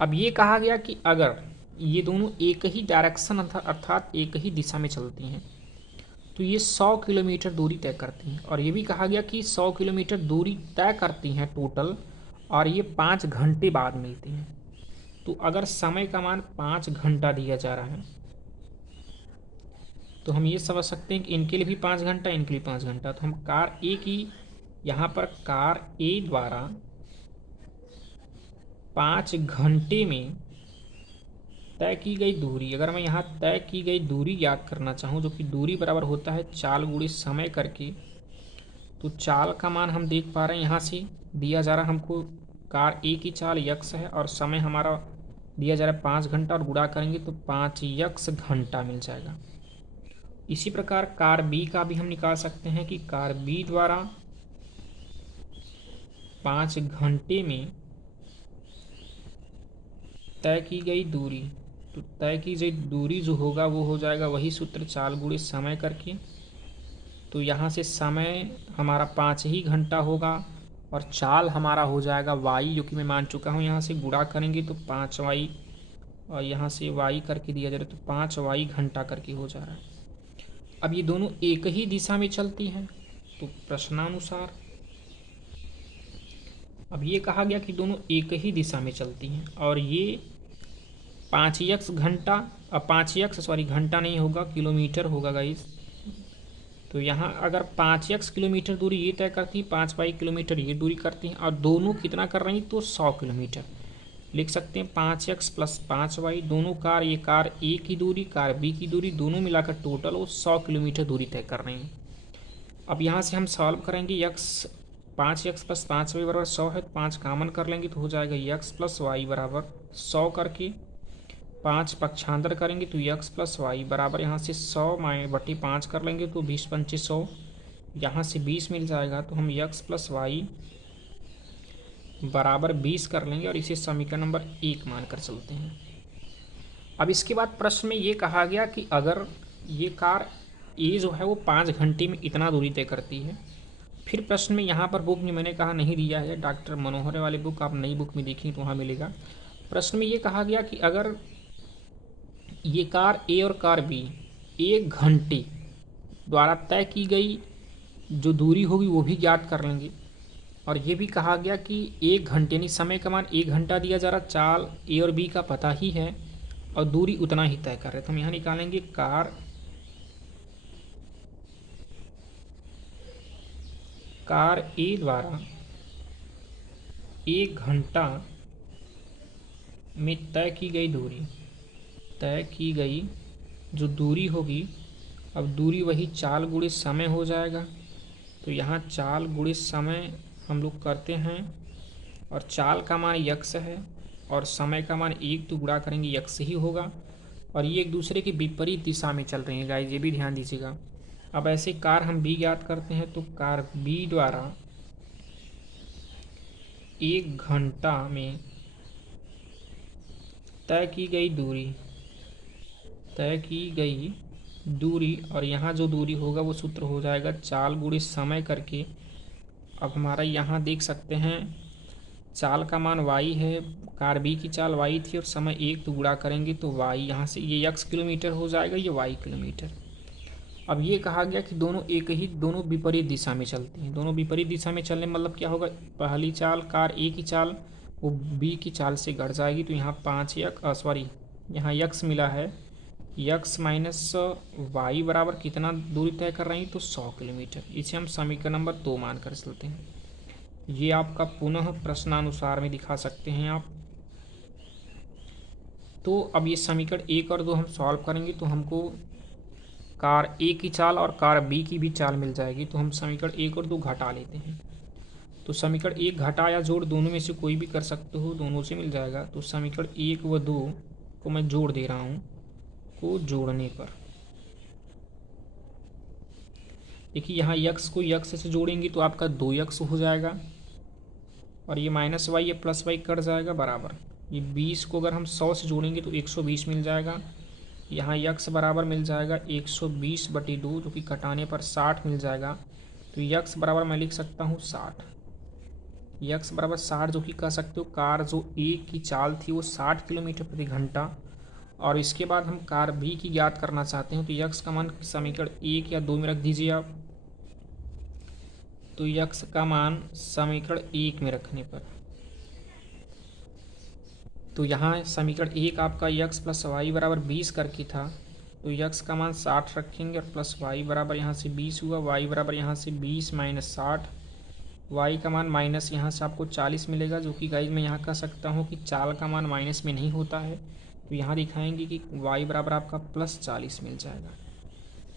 अब ये कहा गया कि अगर ये दोनों एक ही डायरेक्शन अर्थात एक ही दिशा में चलती हैं, तो ये 100 किलोमीटर दूरी तय करती हैं। और ये भी कहा गया कि 100 किलोमीटर दूरी तय करती हैं टोटल, और ये 5 घंटे बाद मिलती हैं। तो अगर समय का मान 5 घंटा दिया जा रहा है, तो हम ये समझ सकते हैं कि इनके लिए भी 5 घंटा, इनके लिए 5 घंटा। तो हम कार ए की, यहाँ पर कार ए द्वारा 5 घंटे में तय की गई दूरी, अगर मैं यहाँ तय की गई दूरी याद करना चाहूँ, जो कि दूरी बराबर होता है चाल गुणे समय करके, तो चाल का मान हम देख पा रहे हैं यहाँ से दिया जा रहा है हमको, कार ए की चाल x है और समय हमारा दिया जा रहा है 5 घंटा, और गुणा करेंगे तो 5x घंटा मिल जाएगा। इसी प्रकार कार बी का भी हम निकाल सकते हैं कि कार बी द्वारा 5 घंटे में तय की गई दूरी, तो तय की गई दूरी जो होगा वो हो जाएगा वही सूत्र चाल गुणे समय करके। तो यहाँ से समय हमारा 5 ही घंटा होगा और चाल हमारा हो जाएगा y, जो कि मैं मान चुका हूँ। यहाँ से गुणा करेंगे तो 5y, और यहाँ से y करके दिया जा रहा है, तो 5y घंटा करके हो जा रहा है। अब ये दोनों एक ही दिशा में चलती हैं, तो प्रश्नानुसार अब ये कहा गया कि दोनों एक ही दिशा में चलती हैं, और ये 5x घंटा, अब 5x घंटा नहीं होगा, किलोमीटर होगा गाइस। तो यहाँ अगर 5x किलोमीटर दूरी ये तय करती है, 5y किलोमीटर ये दूरी करती हैं, और दोनों कितना कर रही, तो 100 किलोमीटर लिख सकते हैं। 5x प्लस 5y, दोनों कार, ये कार ए की दूरी, कार बी की दूरी, दोनों मिलाकर टोटल वो 100 किलोमीटर दूरी तय कर रही हैं। अब यहाँ से हम सॉल्व करेंगे, 5x प्लस 5y बराबर 100 है, तो 5 कामन कर लेंगे तो हो जाएगा x प्लस वाई बराबर 100 करके 5 पक्षांतर करेंगे तो x प्लस वाई बराबर यहाँ से 100/5 कर लेंगे तो 20 पंचे 100, यहाँ से 20 मिल जाएगा। तो हम x प्लस वाई बराबर 20 कर लेंगे और इसे समीकरण नंबर 1 मानकर चलते हैं। अब इसके बाद प्रश्न में ये कहा गया कि अगर ये कार ए जो है वो 5 घंटे में इतना दूरी तय करती है। फिर प्रश्न में यहाँ पर बुक में मैंने कहा नहीं दिया है, डॉक्टर मनोहर वाली बुक आप नई बुक में देखें तो वहाँ मिलेगा। प्रश्न में ये कहा गया कि अगर ये कार ए और कार बी 1 घंटे द्वारा तय की गई जो दूरी होगी वो भी ज्ञात कर लेंगे, और ये भी कहा गया कि 1 घंटे यानी समय का मान 1 घंटा दिया जा रहा, चाल ए और बी का पता ही है और दूरी उतना ही तय कर रहे। तो हम यहाँ निकालेंगे कार कार ए द्वारा 1 घंटा में तय की गई दूरी, तय की गई जो दूरी होगी, अब दूरी वही चाल गुणे समय हो जाएगा। तो यहाँ चाल गुणे समय हम लोग करते हैं, और चाल का मान यक्स है और समय का मान 1 तो गुणा करेंगे यक्स ही होगा, और ये एक दूसरे के विपरीत दिशा में चल रही है गाइस, ये भी ध्यान दीजिएगा। अब ऐसे कार हम बी ज्ञात करते हैं, तो कार बी द्वारा 1 घंटा में तय की गई दूरी, तय की गई दूरी, और यहाँ जो दूरी होगा वो सूत्र हो जाएगा चाल गुणे समय करके। अब हमारा यहाँ देख सकते हैं चाल का मान y है, कार बी की चाल y थी और समय 1 तो गुणा करेंगे तो y, यहाँ से ये x किलोमीटर हो जाएगा, ये y किलोमीटर। अब ये कहा गया कि दोनों विपरीत दिशा में चलती हैं। दोनों विपरीत दिशा में चलने मतलब क्या होगा, पहली चाल कार ए की चाल वो बी की चाल से घट जाएगी, तो यहाँ 5 यहाँ यक्स मिला है, यक्स माइनस वाई बराबर कितना दूरी तय कर रही है, तो 100 किलोमीटर। इसे हम समीकरण नंबर 2 मान कर चलते हैं। ये आपका पुनः प्रश्नानुसार में दिखा सकते हैं आप। तो अब ये समीकरण 1 और 2 हम सॉल्व करेंगे तो हमको कार ए की चाल और कार बी की भी चाल मिल जाएगी। तो हम समीकरण 1 और 2 घटा लेते हैं। तो समीकरण 1 घटा या जोड़ दोनों में से कोई भी कर सकते हो, दोनों से मिल जाएगा। तो समीकरण 1 व 2 को मैं जोड़ दे रहा हूँ, को जोड़ने पर देखिए यहाँ यक्स को यक्स से जोड़ेंगे तो आपका 2x हो जाएगा, और ये माइनस वाई या प्लस वाई कट जाएगा बराबर। ये 20 को अगर हम 100 से जोड़ेंगे तो 120 मिल जाएगा। यहाँ यक्स बराबर मिल जाएगा 120/2, जो कि कटाने पर 60 मिल जाएगा। तो यक्स बराबर मैं लिख सकता हूँ 60, यक्स बराबर 60, जो कि कह सकते हो कार जो ए की चाल थी वो 60 किलोमीटर प्रति घंटा। और इसके बाद हम कार बी की ज्ञात करना चाहते हैं, तो यक्स का मान समीकरण 1 या 2 में रख दीजिए आप। तो यक्स का मान समीकरण 1 में रखने पर, तो यहाँ समीकरण 1 आपका यक्स प्लस वाई बराबर 20 करके था, तो यक्स का मान 60 रखेंगे और प्लस वाई बराबर यहाँ से 20 हुआ, वाई बराबर यहाँ से 20 माइनस 60, वाई का मान माइनस यहाँ से आपको 40 मिलेगा, जो कि गाइज मैं यहाँ कह सकता हूँ कि चाल का मान माइनस में नहीं होता है। तो यहाँ दिखाएंगे कि वाई बराबर आपका प्लस 40 मिल जाएगा।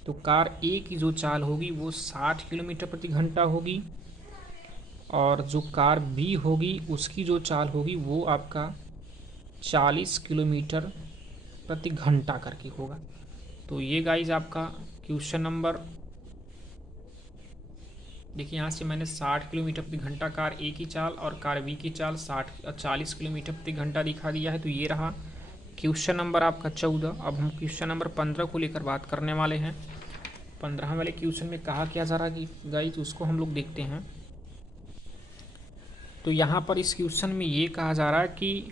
तो कार ए की जो चाल होगी वो 60 किलोमीटर प्रति घंटा होगी, और जो कार बी होगी उसकी जो चाल होगी वो आपका 40 किलोमीटर प्रति घंटा करके होगा। तो ये गाइज आपका क्वेश्चन नंबर, देखिए यहाँ से मैंने 60 किलोमीटर प्रति घंटा कार ए की चाल और कार बी की चाल 40 किलोमीटर प्रति घंटा दिखा दिया है। तो ये रहा क्वेश्चन नंबर आपका 14। अब हम क्वेश्चन नंबर 15 को लेकर बात करने वाले हैं। 15 वाले क्वेश्चन में कहा क्या जा रहा है कि गाइज उसको हम लोग देखते हैं। तो यहाँ पर इस क्वेश्चन में ये कहा जा रहा है कि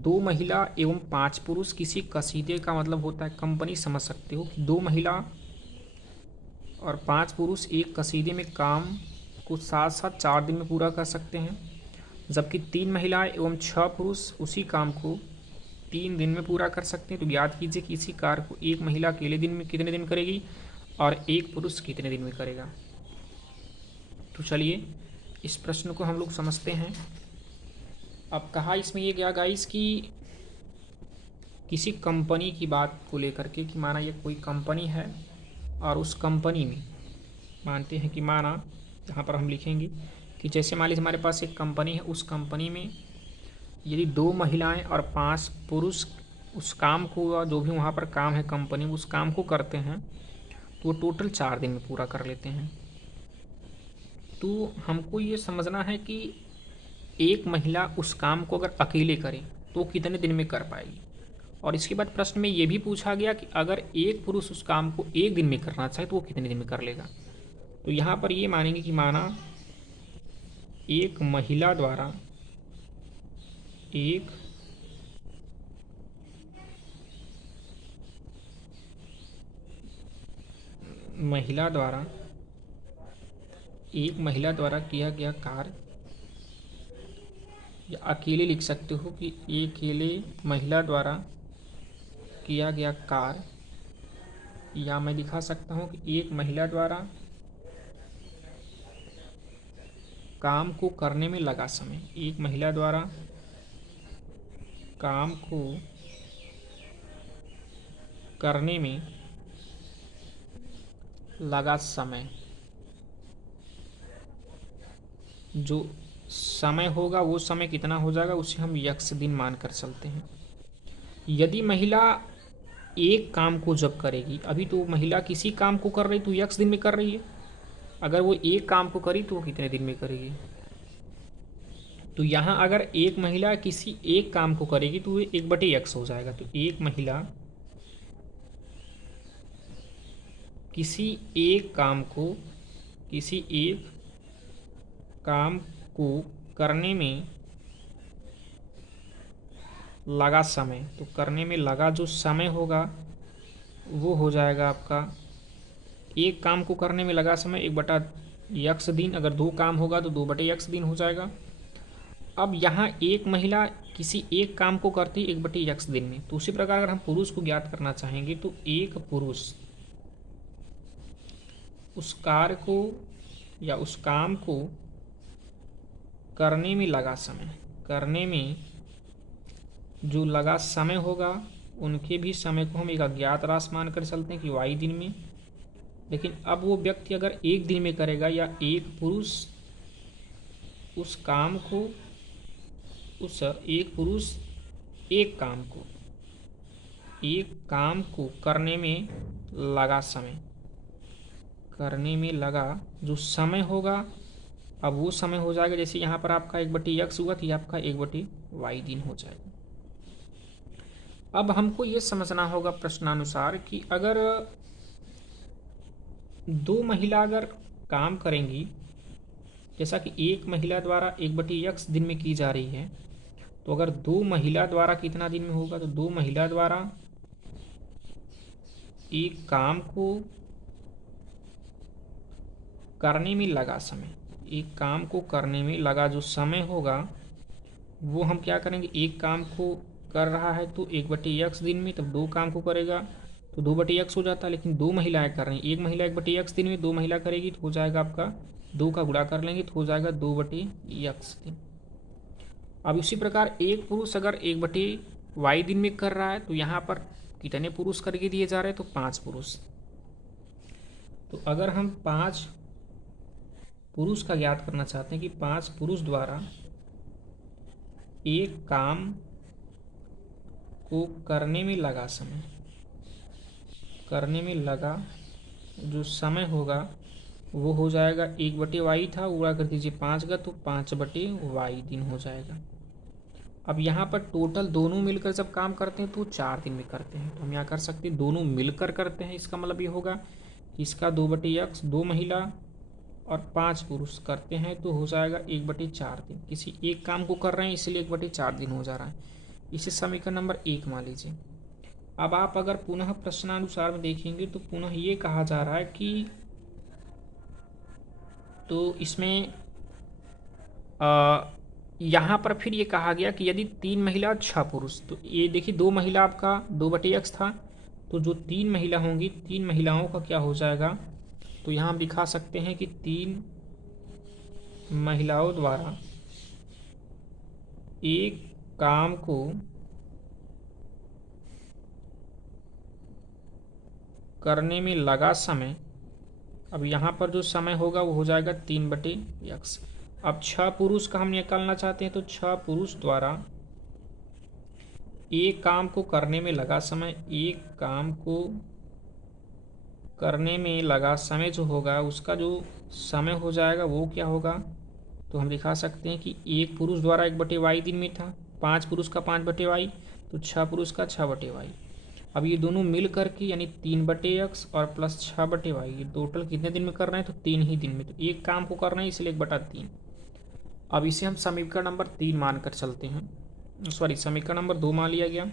2 महिला एवं 5 पुरुष किसी कसीदे का मतलब होता है कंपनी, समझ सकते हो कि 2 महिला और 5 पुरुष एक कसीदे में काम को साथ साथ 4 दिन में पूरा कर सकते हैं, जबकि 3 महिलाएं एवं 6 पुरुष उसी काम को 3 दिन में पूरा कर सकते हैं। तो याद कीजिए कि इसी कार्य को एक महिला अकेले दिन में कितने दिन करेगी और एक पुरुष कितने दिन में करेगा। तो चलिए इस प्रश्न को हम लोग समझते हैं। अब कहा इसमें ये गया गाइस कि किसी कंपनी की बात को लेकर के, कि माना ये कोई कंपनी है और उस कंपनी में मानते हैं कि माना यहाँ पर हम लिखेंगे कि जैसे मान लीजिए हमारे पास एक कंपनी है, उस कंपनी में यदि 2 महिलाएं और 5 पुरुष उस काम को, जो भी वहाँ पर काम है कंपनी में, उस काम को करते हैं तो वो टोटल 4 दिन में पूरा कर लेते हैं। तो हमको ये समझना है कि एक महिला उस काम को अगर अकेले करे तो कितने दिन में कर पाएगी। और इसके बाद प्रश्न में ये भी पूछा गया कि अगर एक पुरुष उस काम को 1 दिन में करना चाहे तो वो कितने दिन में कर लेगा। तो यहाँ पर ये मानेंगे कि माना एक महिला द्वारा एक महिला द्वारा किया गया कार्य, या अकेले लिख सकते हो कि अकेले महिला द्वारा किया गया कार्य, या मैं दिखा सकता हूँ कि एक महिला द्वारा काम को करने में लगा समय, एक महिला द्वारा काम को करने में लगा समय, जो समय होगा वो समय कितना हो जाएगा उसे हम यक्ष दिन मानकर चलते हैं। यदि महिला एक काम को जब करेगी, अभी तो महिला किसी काम को कर रही तो यक्ष दिन में कर रही है, अगर वो एक काम को करी तो वो कितने दिन में करेगी। तो यहाँ अगर एक महिला किसी एक काम को करेगी तो वो 1/x हो जाएगा। तो एक महिला किसी एक काम को करने में लगा समय, तो करने में लगा जो समय होगा वो हो जाएगा आपका, एक काम को करने में लगा समय 1/x दिन, अगर 2 काम होगा तो 2/x दिन हो जाएगा। अब यहाँ एक महिला किसी एक काम को करती 1/x दिन में, तो उसी प्रकार अगर हम पुरुष को ज्ञात करना चाहेंगे तो एक पुरुष उस कार्य को या उस काम को करने में लगा समय, करने में जो लगा समय होगा उनके भी समय को हम एक अज्ञात राशि मानकर चलते हैं कि y दिन में। लेकिन अब वो व्यक्ति अगर एक दिन में करेगा या एक पुरुष उस काम को, एक पुरुष एक काम को करने में लगा समय, करने में लगा जो समय होगा, अब वो समय हो जाएगा जैसे यहाँ पर आपका 1/x हुआ तो ये आपका 1/y दिन हो जाएगा। अब हमको ये समझना होगा प्रश्नानुसार कि अगर 2 महिला अगर काम करेंगी, जैसा कि एक महिला द्वारा 1/x दिन में की जा रही है, तो अगर 2 महिला द्वारा कितना दिन में होगा, तो 2 महिला द्वारा एक काम को करने में लगा समय, एक काम को करने में लगा जो समय होगा वो हम क्या करेंगे, एक काम को कर रहा है तो 1/x दिन में, तब 2 काम को करेगा तो 2/x हो जाता है। लेकिन 2 महिलाएं कर रही हैं, एक महिला 1/x दिन में 2 महिला करेगी तो हो जाएगा आपका 2 का गुणा कर लेंगे तो हो जाएगा 2/x दिन। अब इसी प्रकार एक पुरुष अगर 1/y दिन में कर रहा है तो यहाँ पर कितने पुरुष करके दिए जा रहे हैं, तो 5 पुरुष। तो अगर हम 5 पुरुष का ज्ञात करना चाहते हैं कि 5 पुरुष द्वारा एक काम को करने में लगा समय, करने में लगा जो समय होगा वो हो जाएगा 1/y था, उड़ा कर दीजिए 5 का तो 5/y दिन हो जाएगा। अब यहाँ पर टोटल दोनों मिलकर जब काम करते हैं तो 4 दिन में करते हैं, तो हम यहाँ कर सकते हैं दोनों मिलकर करते हैं। इसका मतलब ये होगा कि इसका 2/x 2 महिला और 5 पुरुष करते हैं तो हो जाएगा 1/4 दिन। किसी एक काम को कर रहे हैं इसलिए 1/4 दिन हो जा रहा है। इसे समीकरण नंबर 1 मान लीजिए। अब आप अगर पुनः प्रश्नानुसार में देखेंगे तो पुनः ये कहा जा रहा है कि, तो इसमें यहाँ पर फिर ये कहा गया कि यदि 3 महिला और 6 पुरुष, तो ये देखिए 2 महिला आपका 2/x था, तो जो 3 महिला होंगी 3 महिलाओं का क्या हो जाएगा, तो यहाँ हम दिखा सकते हैं कि 3 महिलाओं द्वारा एक काम को करने में लगा समय, अब यहाँ पर जो समय होगा वो हो जाएगा 3/x। अब 6 पुरुष का हम निकालना चाहते हैं तो 6 पुरुष द्वारा एक काम को करने में लगा समय, एक काम को करने में लगा समय जो होगा उसका जो समय हो जाएगा वो क्या होगा, तो हम दिखा सकते हैं कि एक पुरुष द्वारा 1/y दिन में था, 5 पुरुष का 5/y, तो 6 पुरुष का 6/y। अब ये दोनों मिल करके यानी 3/x और प्लस 6/y, ये टोटल कितने दिन में कर रहे हैं, तो 3 ही दिन में। तो एक काम को कर रहे हैं इसलिए 1/3। अब इसे हम समीकरण नंबर 3 मानकर चलते हैं, सॉरी समीकरण नंबर 2 मान लिया गया।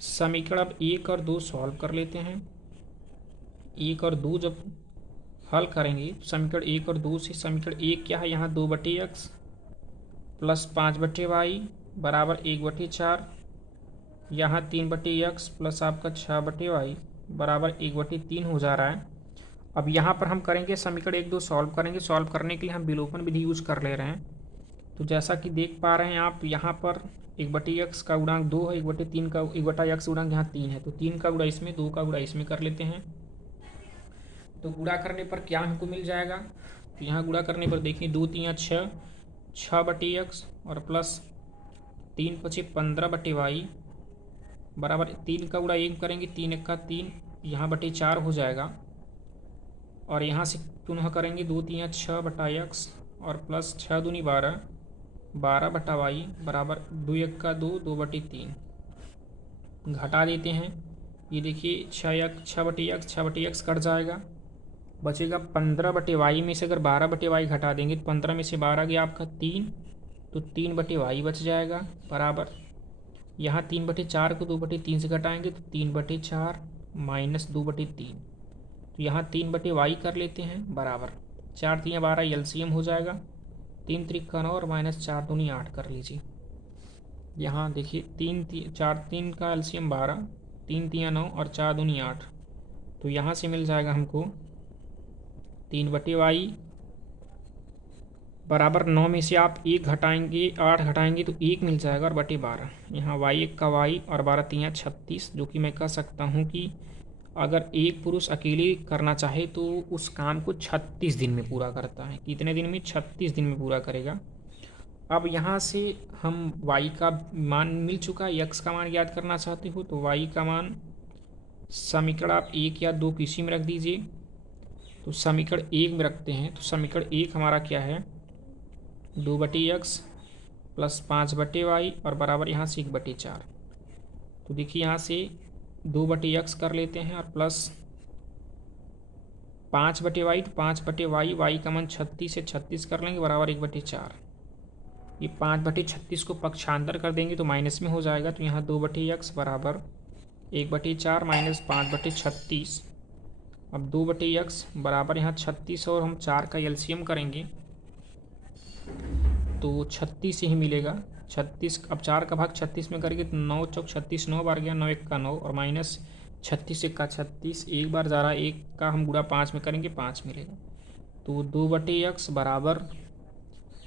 समीकरण अब 1 और 2 सॉल्व कर लेते हैं। 1 और 2 जब हल करेंगे समीकरण 1 और 2 से, समीकरण 1 क्या है, यहाँ 2/x प्लस 5/y बराबर 1/4, यहाँ 3/x प्लस आपका 6/y बराबर 1/3 हो जा रहा है। अब यहाँ पर हम करेंगे समीकरण 1 2 सॉल्व करेंगे। सॉल्व करने के लिए हम विलोपन विधि यूज कर ले रहे हैं। तो जैसा कि देख पा रहे हैं आप, यहाँ पर 1/x का गुणांक 2 है, 1/3 का 1/x गुणांक यहाँ 3 है। तो 3 का गुणा इसमें, 2 का गुणा इसमें कर लेते हैं। तो गुणा करने पर क्या हमको मिल जाएगा? तो यहाँ गुणा करने पर देखिए 2 3 6, 6/x और प्लस 3 5 15/y बराबर 3 का गुणा 1 करेंगे, 3 1 का 3, यहाँ 4 हो जाएगा। और यहाँ से पुनः करेंगे 2 3 6/x और प्लस 6 दूनी 12, 12/y बराबर 2 1 का 2, 2/3 घटा देते हैं। ये देखिए 6/x कट जाएगा, बचेगा 15/y में से अगर 12/y घटा देंगे तो 15 में से 12 गया आपका 3, तो 3/y बच जाएगा बराबर, यहाँ 3/4 को 2/3 से घटाएंगे तो 3/4 माइनस 2/3, तो यहाँ 3/y कर लेते हैं बराबर 4 3 12 एलसीएम हो जाएगा, 3 3 9 और माइनस 4 दूनी 8 कर लीजिए। यहाँ देखिए 3 का एलसीएम 12, 3 3 9 और 4 दूनी 8, तो यहाँ से मिल जाएगा हमको 3/y बराबर 9 में से आप 1 घटाएंगे, 8 घटाएंगे तो 1 मिल जाएगा और /12, यहाँ y1 का y और 12 3 36, जो कि मैं कह सकता हूँ कि अगर एक पुरुष अकेले करना चाहे तो उस काम को 36 दिन में पूरा करता है। कितने दिन में? 36 दिन में पूरा करेगा। अब यहाँ से हम y का मान मिल चुका है, x का मान याद करना चाहते हो तो y का मान समीकरण आप 1 या 2 किसी में रख दीजिए। तो समीकरण 1 में रखते हैं, तो समीकरण 1 हमारा क्या है? 2/x प्लस 5/y और बराबर यहाँ से 1/4। तो देखिए यहाँ से 2/x कर लेते हैं और प्लस 5/y, तो 5/y, y का मान 36 से 36 कर लेंगे बराबर 1/4। ये 5/36 को पक्षांतर कर देंगे तो माइनस में हो जाएगा, तो यहाँ 2/x बराबर 1/4 माइनस 5/36। अब 2/x बराबर यहाँ 36 और हम 4 का एलसीएम करेंगे तो 36 ही मिलेगा। 36, अब 4 का भाग 36 में करेंगे तो 9 चौक 36, 9 बार गया, 9 1 का 9 और माइनस 36 1 का 36, एक बार जा रहा है, 1 का हम गुणा 5 में करेंगे 5 मिलेगा। तो 2/x बराबर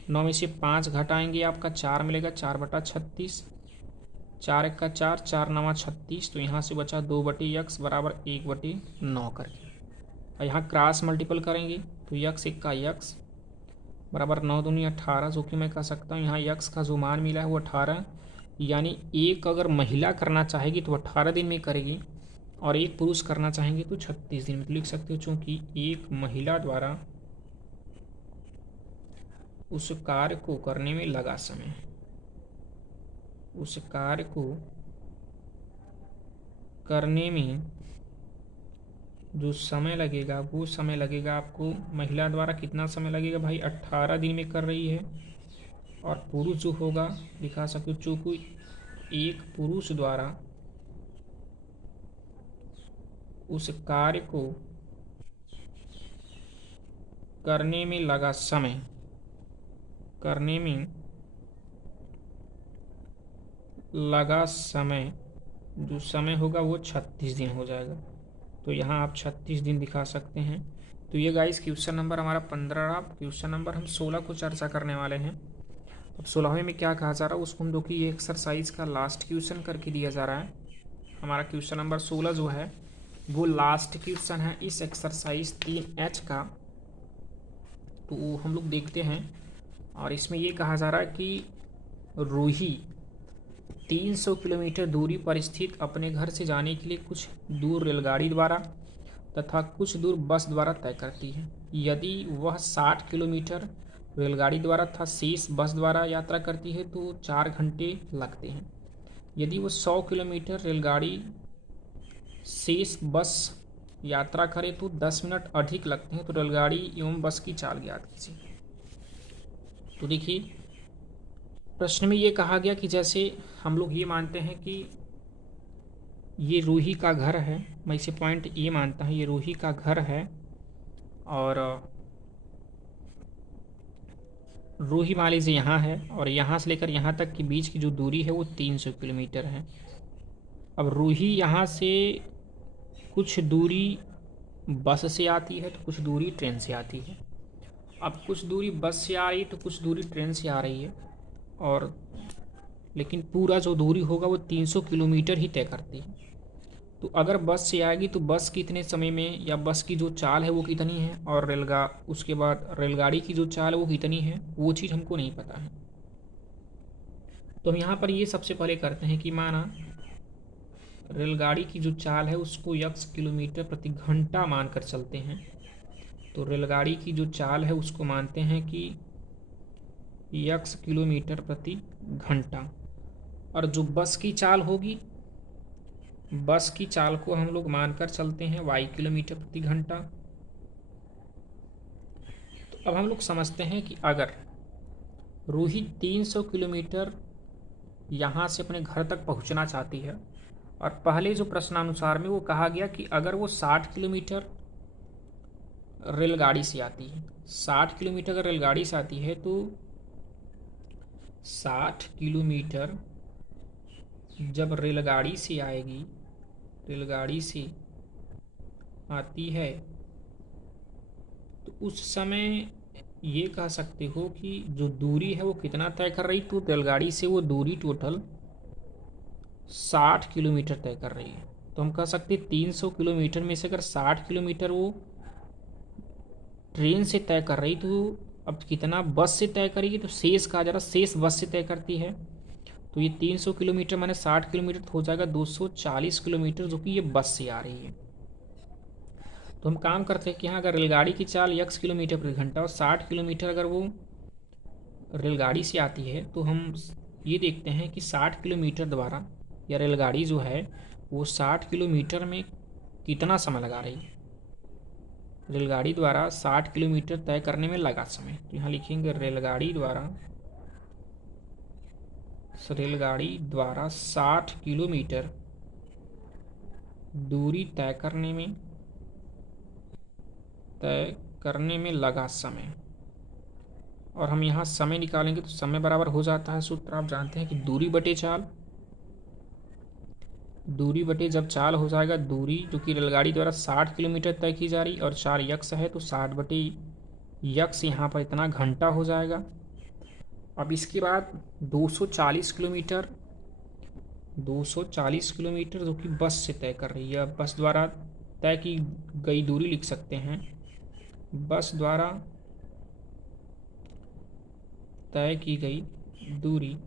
9 में से 5 घटाएंगे आपका 4 मिलेगा, 4/36, 4 1 का 4, 4 9 36, तो यहाँ से बचा 2/x बराबर 1/9 करके। और यहाँ क्रॉस मल्टीपल करेंगे तो x 1 का x बराबर 9 दूनी 18, जो कि मैं कह सकता हूँ यहाँ x का जो मान मिला है वो 18, यानी एक अगर महिला करना चाहेगी तो 18 दिन में करेगी और एक पुरुष करना चाहेंगे तो 36 दिन में। तो लिख सकते हो चूँकि एक महिला द्वारा उस कार्य को करने में लगा समय, उस कार्य को करने में जो समय लगेगा वो समय लगेगा आपको महिला द्वारा कितना समय लगेगा भाई? 18 दिन में कर रही है। और पुरुष जो होगा दिखा सकते हो, चूँकि एक पुरुष द्वारा उस कार्य को करने में लगा समय, करने में लगा समय, जो समय होगा वो 36 दिन हो जाएगा। तो यहाँ आप 36 दिन दिखा सकते हैं। तो ये गाइस क्वेश्चन नंबर हमारा 15 रहा। क्वेश्चन नंबर हम 16 को चर्चा करने वाले हैं। अब 16वें में क्या कहा जा रहा है उसको हम देखिए, ये एक्सरसाइज का लास्ट क्वेश्चन करके दिया जा रहा है। हमारा क्वेश्चन नंबर 16 जो है वो लास्ट क्वेश्चन है इस एक्सरसाइज 3H का। तो हम लोग देखते हैं, और इसमें ये कहा जा रहा है कि रूही 300 किलोमीटर दूरी पर स्थित अपने घर से जाने के लिए कुछ दूर रेलगाड़ी द्वारा तथा कुछ दूर बस द्वारा तय करती है। यदि वह 60 किलोमीटर रेलगाड़ी द्वारा तथा शेष बस द्वारा यात्रा करती है तो 4 घंटे लगते हैं। यदि वो 100 किलोमीटर रेलगाड़ी शेष बस यात्रा करे तो 10 मिनट अधिक लगते हैं। तो रेलगाड़ी एवं बस की चाल ज्ञात कीजिए। तो देखिए प्रश्न में ये कहा गया कि जैसे हम लोग ये मानते हैं कि ये रूही का घर है, मैं इसे पॉइंट ये मानता हूँ ये रूही का घर है, और रूही मान लीजिए यहाँ है और यहाँ से लेकर यहाँ तक के बीच की जो दूरी है वो 300 किलोमीटर है। अब रूही यहाँ से कुछ दूरी बस से आती है तो कुछ दूरी ट्रेन से आती है। अब कुछ दूरी बस से आ रही है तो कुछ दूरी ट्रेन से आ रही है, और लेकिन पूरा जो दूरी होगा वो 300 किलोमीटर ही तय करती है। तो अगर बस से आएगी तो बस कितने समय में, या बस की जो चाल है वो कितनी है, और उसके बाद रेलगाड़ी की जो चाल है वो कितनी है, वो चीज़ हमको नहीं पता है। तो हम यहाँ पर ये सबसे पहले करते हैं कि माना रेलगाड़ी की जो चाल है उसको यक्स किलोमीटर प्रति घंटा मानकर चलते हैं। तो रेलगाड़ी की जो चाल है उसको मानते हैं कि यक्स किलोमीटर प्रति घंटा। और जो बस की चाल होगी, बस की चाल को हम लोग मानकर चलते हैं वाई किलोमीटर प्रति घंटा। तो अब हम लोग समझते हैं कि अगर रूही 300 किलोमीटर यहाँ से अपने घर तक पहुँचना चाहती है, और पहले जो प्रश्नानुसार में वो कहा गया कि अगर वो 60 किलोमीटर रेलगाड़ी से आती है, 60 किलोमीटर अगर रेलगाड़ी से आती है, तो 60 किलोमीटर जब रेलगाड़ी से आएगी, रेलगाड़ी से आती है, तो उस समय ये कह सकते हो कि जो दूरी है वो कितना तय कर रही, तो रेलगाड़ी से वो दूरी टोटल 60 किलोमीटर तय कर रही है। तो हम कह सकते हैं 300 किलोमीटर में से अगर 60 किलोमीटर वो ट्रेन से तय कर रही, तो अब कितना बस से तय करेगी, तो शेष कहा जा रहा, शेष बस से तय करती है। तो ये 300 किलोमीटर माने 60 किलोमीटर तो हो जाएगा 240 किलोमीटर, जो कि ये बस से आ रही है। तो हम काम करते हैं कि हाँ, अगर रेलगाड़ी की चाल यक्स किलोमीटर प्रति घंटा और 60 किलोमीटर अगर वो रेलगाड़ी से आती है, तो हम ये देखते हैं कि 60 किलोमीटर द्वारा, या रेलगाड़ी जो है वो 60 किलोमीटर में कितना समय लगा रही है। रेलगाड़ी द्वारा 60 किलोमीटर तय करने में लगा समय, तो यहाँ लिखेंगे रेलगाड़ी द्वारा 60 किलोमीटर दूरी तय करने में लगा समय। और हम यहाँ समय निकालेंगे तो समय बराबर हो जाता है, सूत्र आप जानते हैं कि दूरी बटे चाल। दूरी बटे जब चाल हो जाएगा, दूरी जो कि रेलगाड़ी द्वारा 60 किलोमीटर तय की जा रही और 4 यक्स है, तो 60 बटे यक्स यहाँ पर इतना घंटा हो जाएगा। अब इसके बाद 240 किलोमीटर, 240 किलोमीटर जो कि बस से तय कर रही है, बस द्वारा तय की गई दूरी लिख सकते हैं, बस द्वारा तय की गई दूरी,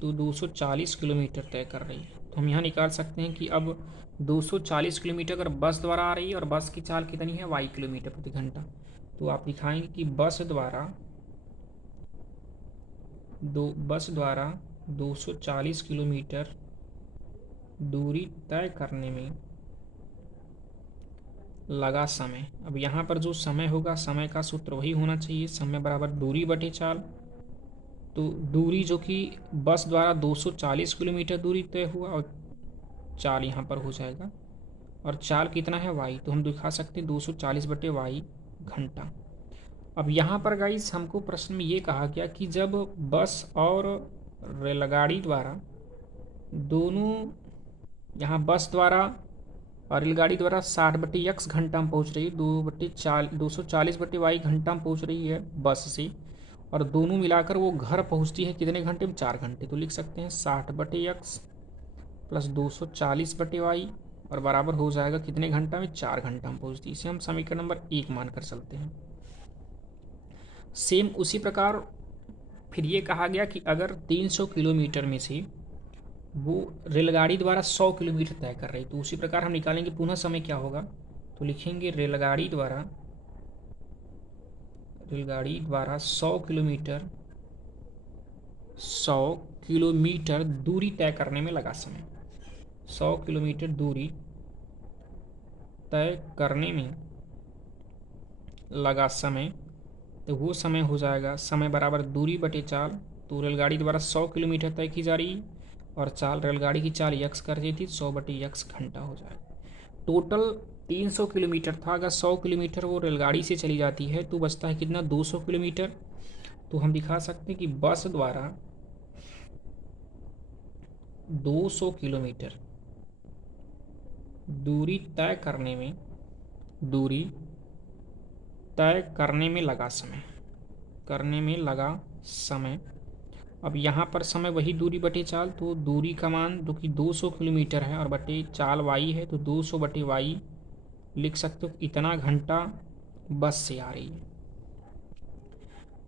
तो 240 किलोमीटर तय कर रही है। तो हम यहाँ निकाल सकते हैं कि अब 240 किलोमीटर अगर बस द्वारा आ रही है, और बस की चाल कितनी है, वाई किलोमीटर प्रति घंटा, तो आप दिखाएंगे कि बस द्वारा 240 किलोमीटर दूरी तय करने में लगा समय। अब यहाँ पर जो समय होगा, समय का सूत्र वही होना चाहिए, समय बराबर दूरी बटे चाल। तो दूरी जो कि बस द्वारा 240 किलोमीटर दूरी तय हुआ, और चाल यहाँ पर हो जाएगा, और चाल कितना है वाई, तो हम दिखा सकते हैं 240 बटे वाई घंटा। अब यहाँ पर गाइस हमको प्रश्न में ये कहा गया कि जब बस और रेलगाड़ी द्वारा दोनों, यहाँ बस द्वारा और रेलगाड़ी द्वारा 60 बटे यक्स घंटा में पहुँच रही है, 240 बटे वाई घंटा में पहुँच रही है बस से, और दोनों मिलाकर वो घर पहुँचती है कितने घंटे में, 4 घंटे। तो लिख सकते हैं 60 बटे यक्स प्लस 240 बटे वाई, और बराबर हो जाएगा कितने घंटा में, 4 घंटा में पहुँचती है। इसे हम समीकरण नंबर 1 मानकर चलते हैं। सेम उसी प्रकार फिर ये कहा गया कि अगर 300 किलोमीटर में से वो रेलगाड़ी द्वारा 100 किलोमीटर तय कर रही, तो उसी प्रकार हम निकालेंगे पुनः समय क्या होगा, तो लिखेंगे रेलगाड़ी द्वारा 100 किलोमीटर दूरी तय करने में लगा समय। 100 किलोमीटर दूरी तय करने में लगा समय, तो वो समय हो जाएगा, समय बराबर दूरी बटे चाल। तो रेलगाड़ी द्वारा 100 किलोमीटर तय की जा रही, और चाल, रेलगाड़ी की चाल यक्स कर दी थी, 100 बटे यक्स घंटा हो जाएगा। टोटल 300 किलोमीटर था, अगर 100 किलोमीटर वो रेलगाड़ी से चली जाती है तो बचता है कितना, 200 किलोमीटर। तो हम दिखा सकते हैं कि बस द्वारा 200 किलोमीटर दूरी तय करने में, दूरी तय करने में लगा समय, करने में लगा समय। अब यहाँ पर समय वही दूरी बटे चाल, तो दूरी का मान जो कि 200 किलोमीटर है और बटे चाल वाई है, तो 200 बटे वाई लिख सकते हो इतना घंटा बस से आ रही है।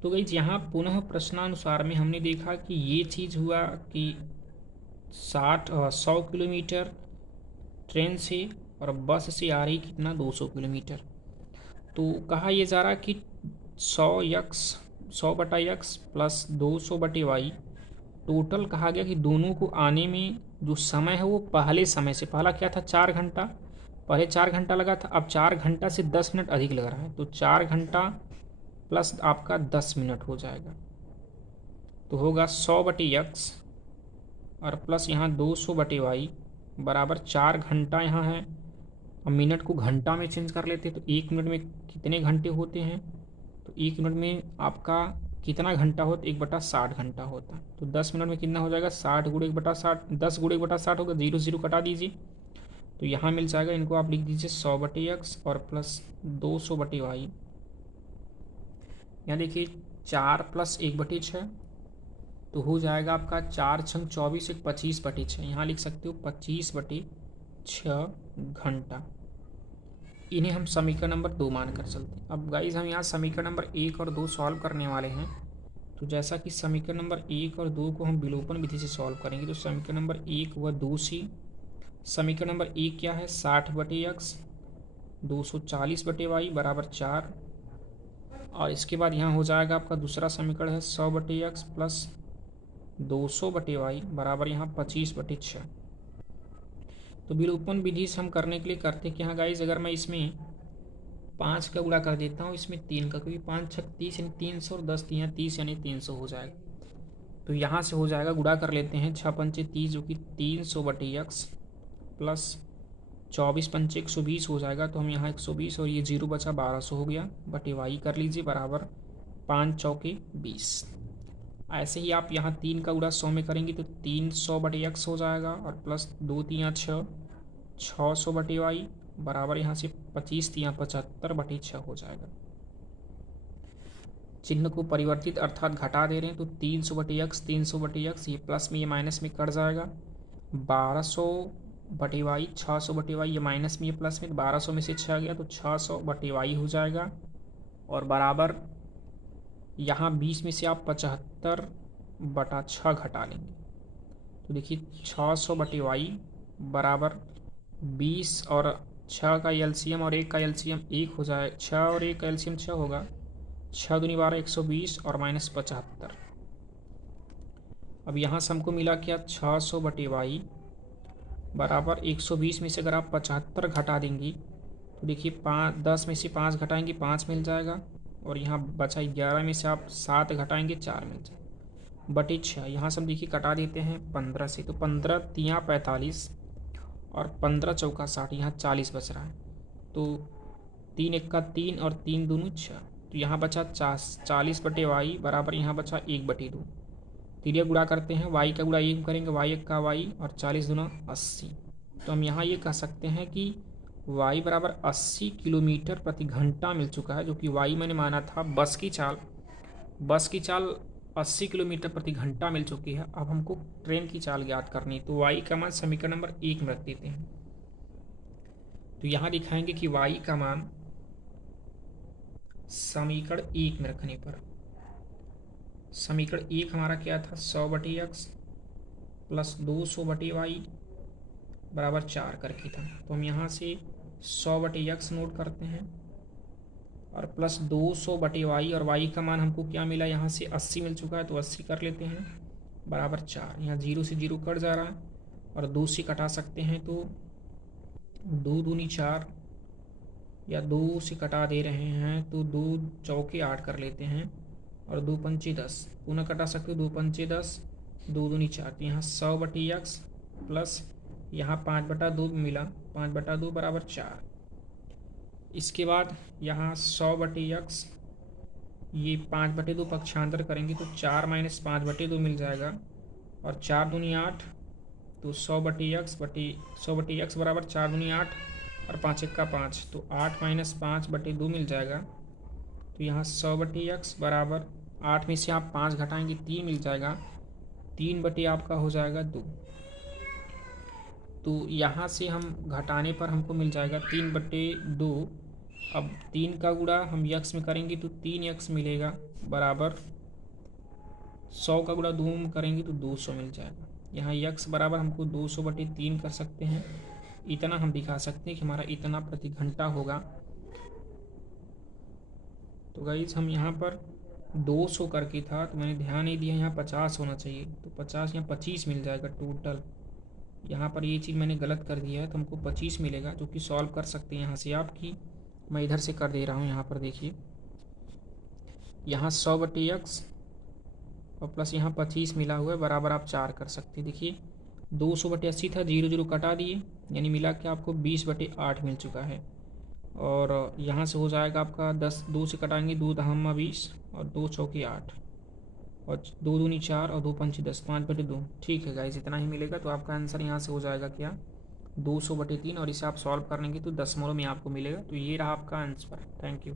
तो गाइस यहाँ पुनः प्रश्नानुसार में हमने देखा कि ये चीज़ हुआ कि 100 किलोमीटर ट्रेन से और बस से आ रही कितना 200 किलोमीटर। तो कहा यह जा रहा कि 100 बटा यक्स प्लस 200 बटे वाई, टोटल कहा गया कि दोनों को आने में जो समय है वो पहले समय से, पहला क्या था 4 घंटा, पहले 4 घंटा लगा था, अब 4 घंटा से 10 मिनट अधिक लग रहा है, तो 4 घंटा प्लस आपका 10 मिनट हो जाएगा। तो होगा 100 बटे यक्स और प्लस यहाँ 200 बटे वाई बराबर 4 घंटा यहाँ है। अब मिनट को घंटा में चेंज कर लेते हैं, तो 1 मिनट में कितने घंटे होते हैं, तो 1 मिनट में आपका कितना घंटा होता है, 1/60 घंटा होता है। तो 10 मिनट में कितना हो जाएगा 60 गुणे 1/60, 10 गुणे 1/60 होगा, 0 0 कटा दीजिए, तो यहाँ मिल जाएगा। इनको आप लिख दीजिए 100 बटे एक्स और प्लस 200 बटे वाई। यहाँ देखिए 4 प्लस 1/6, तो हो जाएगा आपका 4 छंग 24, 25/6, यहाँ लिख सकते हो 25/6 घंटा। इन्हें हम समीकरण नंबर 2 मानकर चलते हैं। अब गाइज हम यहाँ समीकरण नंबर 1 और 2 सॉल्व करने वाले हैं। तो जैसा कि समीकरण नंबर 1 और 2 को हम विलोपन विधि से सॉल्व करेंगे, तो समीकरण नंबर 1 व 2 से समीकरण नंबर 1 क्या है 60 बटे एक्स 240 बटे वाई बराबर 4, और इसके बाद यहाँ हो जाएगा आपका दूसरा समीकरण है 100 बटे एक्स प्लस 200 बटे वाई बराबर यहाँ 25/6। तो विलोपन विधि से हम करने के लिए करते कि हाँ गाइज, अगर मैं इसमें 5 का गुणा कर देता हूँ इसमें 3 का, क्योंकि 5 छक 30 यानी 300 और 10 यहाँ 30 यानी 300 हो जाएगा। तो यहाँ से हो जाएगा, गुणा कर लेते हैं 6 पंचे 30 जो कि 300 बटे एक्स प्लस 24 पंचे 120 हो जाएगा, तो हम यहाँ 120 और ये 0 बचा 1200 हो गया, बटे वाई कर लीजिए बराबर 5 चौके 20। ऐसे ही आप यहाँ 3 का गुणा 100 में करेंगे तो 300 बटे एक्स हो जाएगा और प्लस 2 3 6 600 बटे वाई बराबर यहाँ से 25 3 75 बटे 6 हो जाएगा। चिन्ह को परिवर्तित अर्थात घटा दे रहे हैं, तो 300 बटे एक्स 300 बटे एक्स, ये प्लस में ये माइनस में कट जाएगा, 1200 बटे वाई 600 बटे वाई, ये माइनस में ये प्लस में, 1200 में से 6 गया तो 600 बटे वाई हो जाएगा, और बराबर यहाँ 20 में से आप 75/6 घटा लेंगे, तो देखिए 600 बटे वाई बराबर 20 और 6 का एलसीएम और 1 का एलसीएम 1 हो जाए, 6 और 1 का एलसीएम 6 होगा, 6 दूनी 12 120 और माइनस 75। अब यहाँ से हमको मिला क्या 600 बटे वाई बराबर 120 में से अगर आप 75 घटा देंगी तो देखिए 10 में से 5 घटाएंगे 5 मिल जाएगा, और यहाँ बचा 11 में से आप 7 घटाएंगे 4 मिल जाएगा, बटे 6। यहाँ से हम देखिए कटा देते हैं 15 से, तो 15 तियाँ 45 और 15 चौका 60, यहाँ 40 बच रहा है, तो 3 1 का 3 और 3 दूनी 6, तो यहाँ बचा 40 बटे वाई बराबर यहाँ बचा 1/2। तिरिया गुणा करते हैं, वाई का गुणा 1 करेंगे, वाई 1 का वाई और 40 दूना 80, तो हम यहाँ ये कह सकते हैं कि वाई बराबर 80 किलोमीटर प्रति घंटा मिल चुका है, जो कि वाई मैंने माना था बस की चाल 80 किलोमीटर प्रति घंटा मिल चुकी है। अब हमको ट्रेन की चाल ज्ञात करनी है, तो वाई का मान समीकरण नंबर 1 में रख देते हैं। तो यहाँ दिखाएंगे कि वाई का मान समीकरण 1 में रखने पर, समीकरण 1 हमारा क्या था 100 बटे एक्स प्लस 200 बटे वाई बराबर 4 करके था, तो हम यहाँ से 100 बटे एक्स नोट करते हैं और प्लस 200 बटे वाई, और वाई का मान हमको क्या मिला यहाँ से 80 मिल चुका है, तो 80 कर लेते हैं बराबर 4। यहाँ 0 से 0 कट जा रहा है और 2 से कटा सकते हैं, तो 2 दूनी 4 या 2 से कटा दे रहे हैं तो 2 चौके 8 कर लेते हैं और 2 पंचे 10, पुनः कटा सकते हो 2 पंचे 10 2 दूनी 4, तो यहाँ 100 बटे एक्स प्लस यहाँ 5/2 मिला, 5/2 बराबर 4। इसके बाद यहाँ 100 बटे एक्स, ये 5/2 पक्षांतर करेंगे तो 4 - 5/2 मिल जाएगा, और 4 दूनी 8 तो 100/x बराबर 4 दूनी 8 और 5 1 का 5, तो 8 माइनस 5/2 मिल जाएगा। तो यहाँ 100/x बराबर 8 में से आप 5 घटाएंगे 3 मिल जाएगा, 3 आपका हो जाएगा 2। तो यहाँ से हम घटाने पर हमको मिल जाएगा 3/2। अब 3 का गुणा हम यक्स में करेंगे तो 3x मिलेगा, बराबर 100 का गुणा 2 में करेंगे तो 200 मिल जाएगा। यहाँ यक्स बराबर हमको 200/3 कर सकते हैं, इतना हम दिखा सकते हैं कि हमारा इतना प्रति घंटा होगा। तो गाइज हम यहाँ पर 200 करके था तो मैंने ध्यान नहीं दिया, यहाँ 50 होना चाहिए, तो 50 यहाँ 25 मिल जाएगा टोटल। यहाँ पर ये चीज़ मैंने गलत कर दिया है, तो हमको 25 मिलेगा, जो कि सॉल्व कर सकते हैं यहाँ से आपकी। मैं इधर से कर दे रहा हूँ, यहाँ पर देखिए, यहाँ 100/x और प्लस यहाँ 25 मिला हुआ है, बराबर आप 4 कर सकते हैं। देखिए 200/80 था, 0 0 कटा दिए, यानी मिला कि आपको 20/8 मिल चुका है। और यहाँ से हो जाएगा आपका 10, 2 से कटाएंगे 2 दहम्मा 20 और 2 चौके 8 और 2 दूनी 4 और 2 पंची 10, 5/2। ठीक है गाइस, इतना ही मिलेगा। तो आपका आंसर यहाँ से हो जाएगा क्या, 200/3, और इसे आप सॉल्व करेंगे तो दशमलव में आपको मिलेगा। तो ये रहा आपका आंसर। Thank you.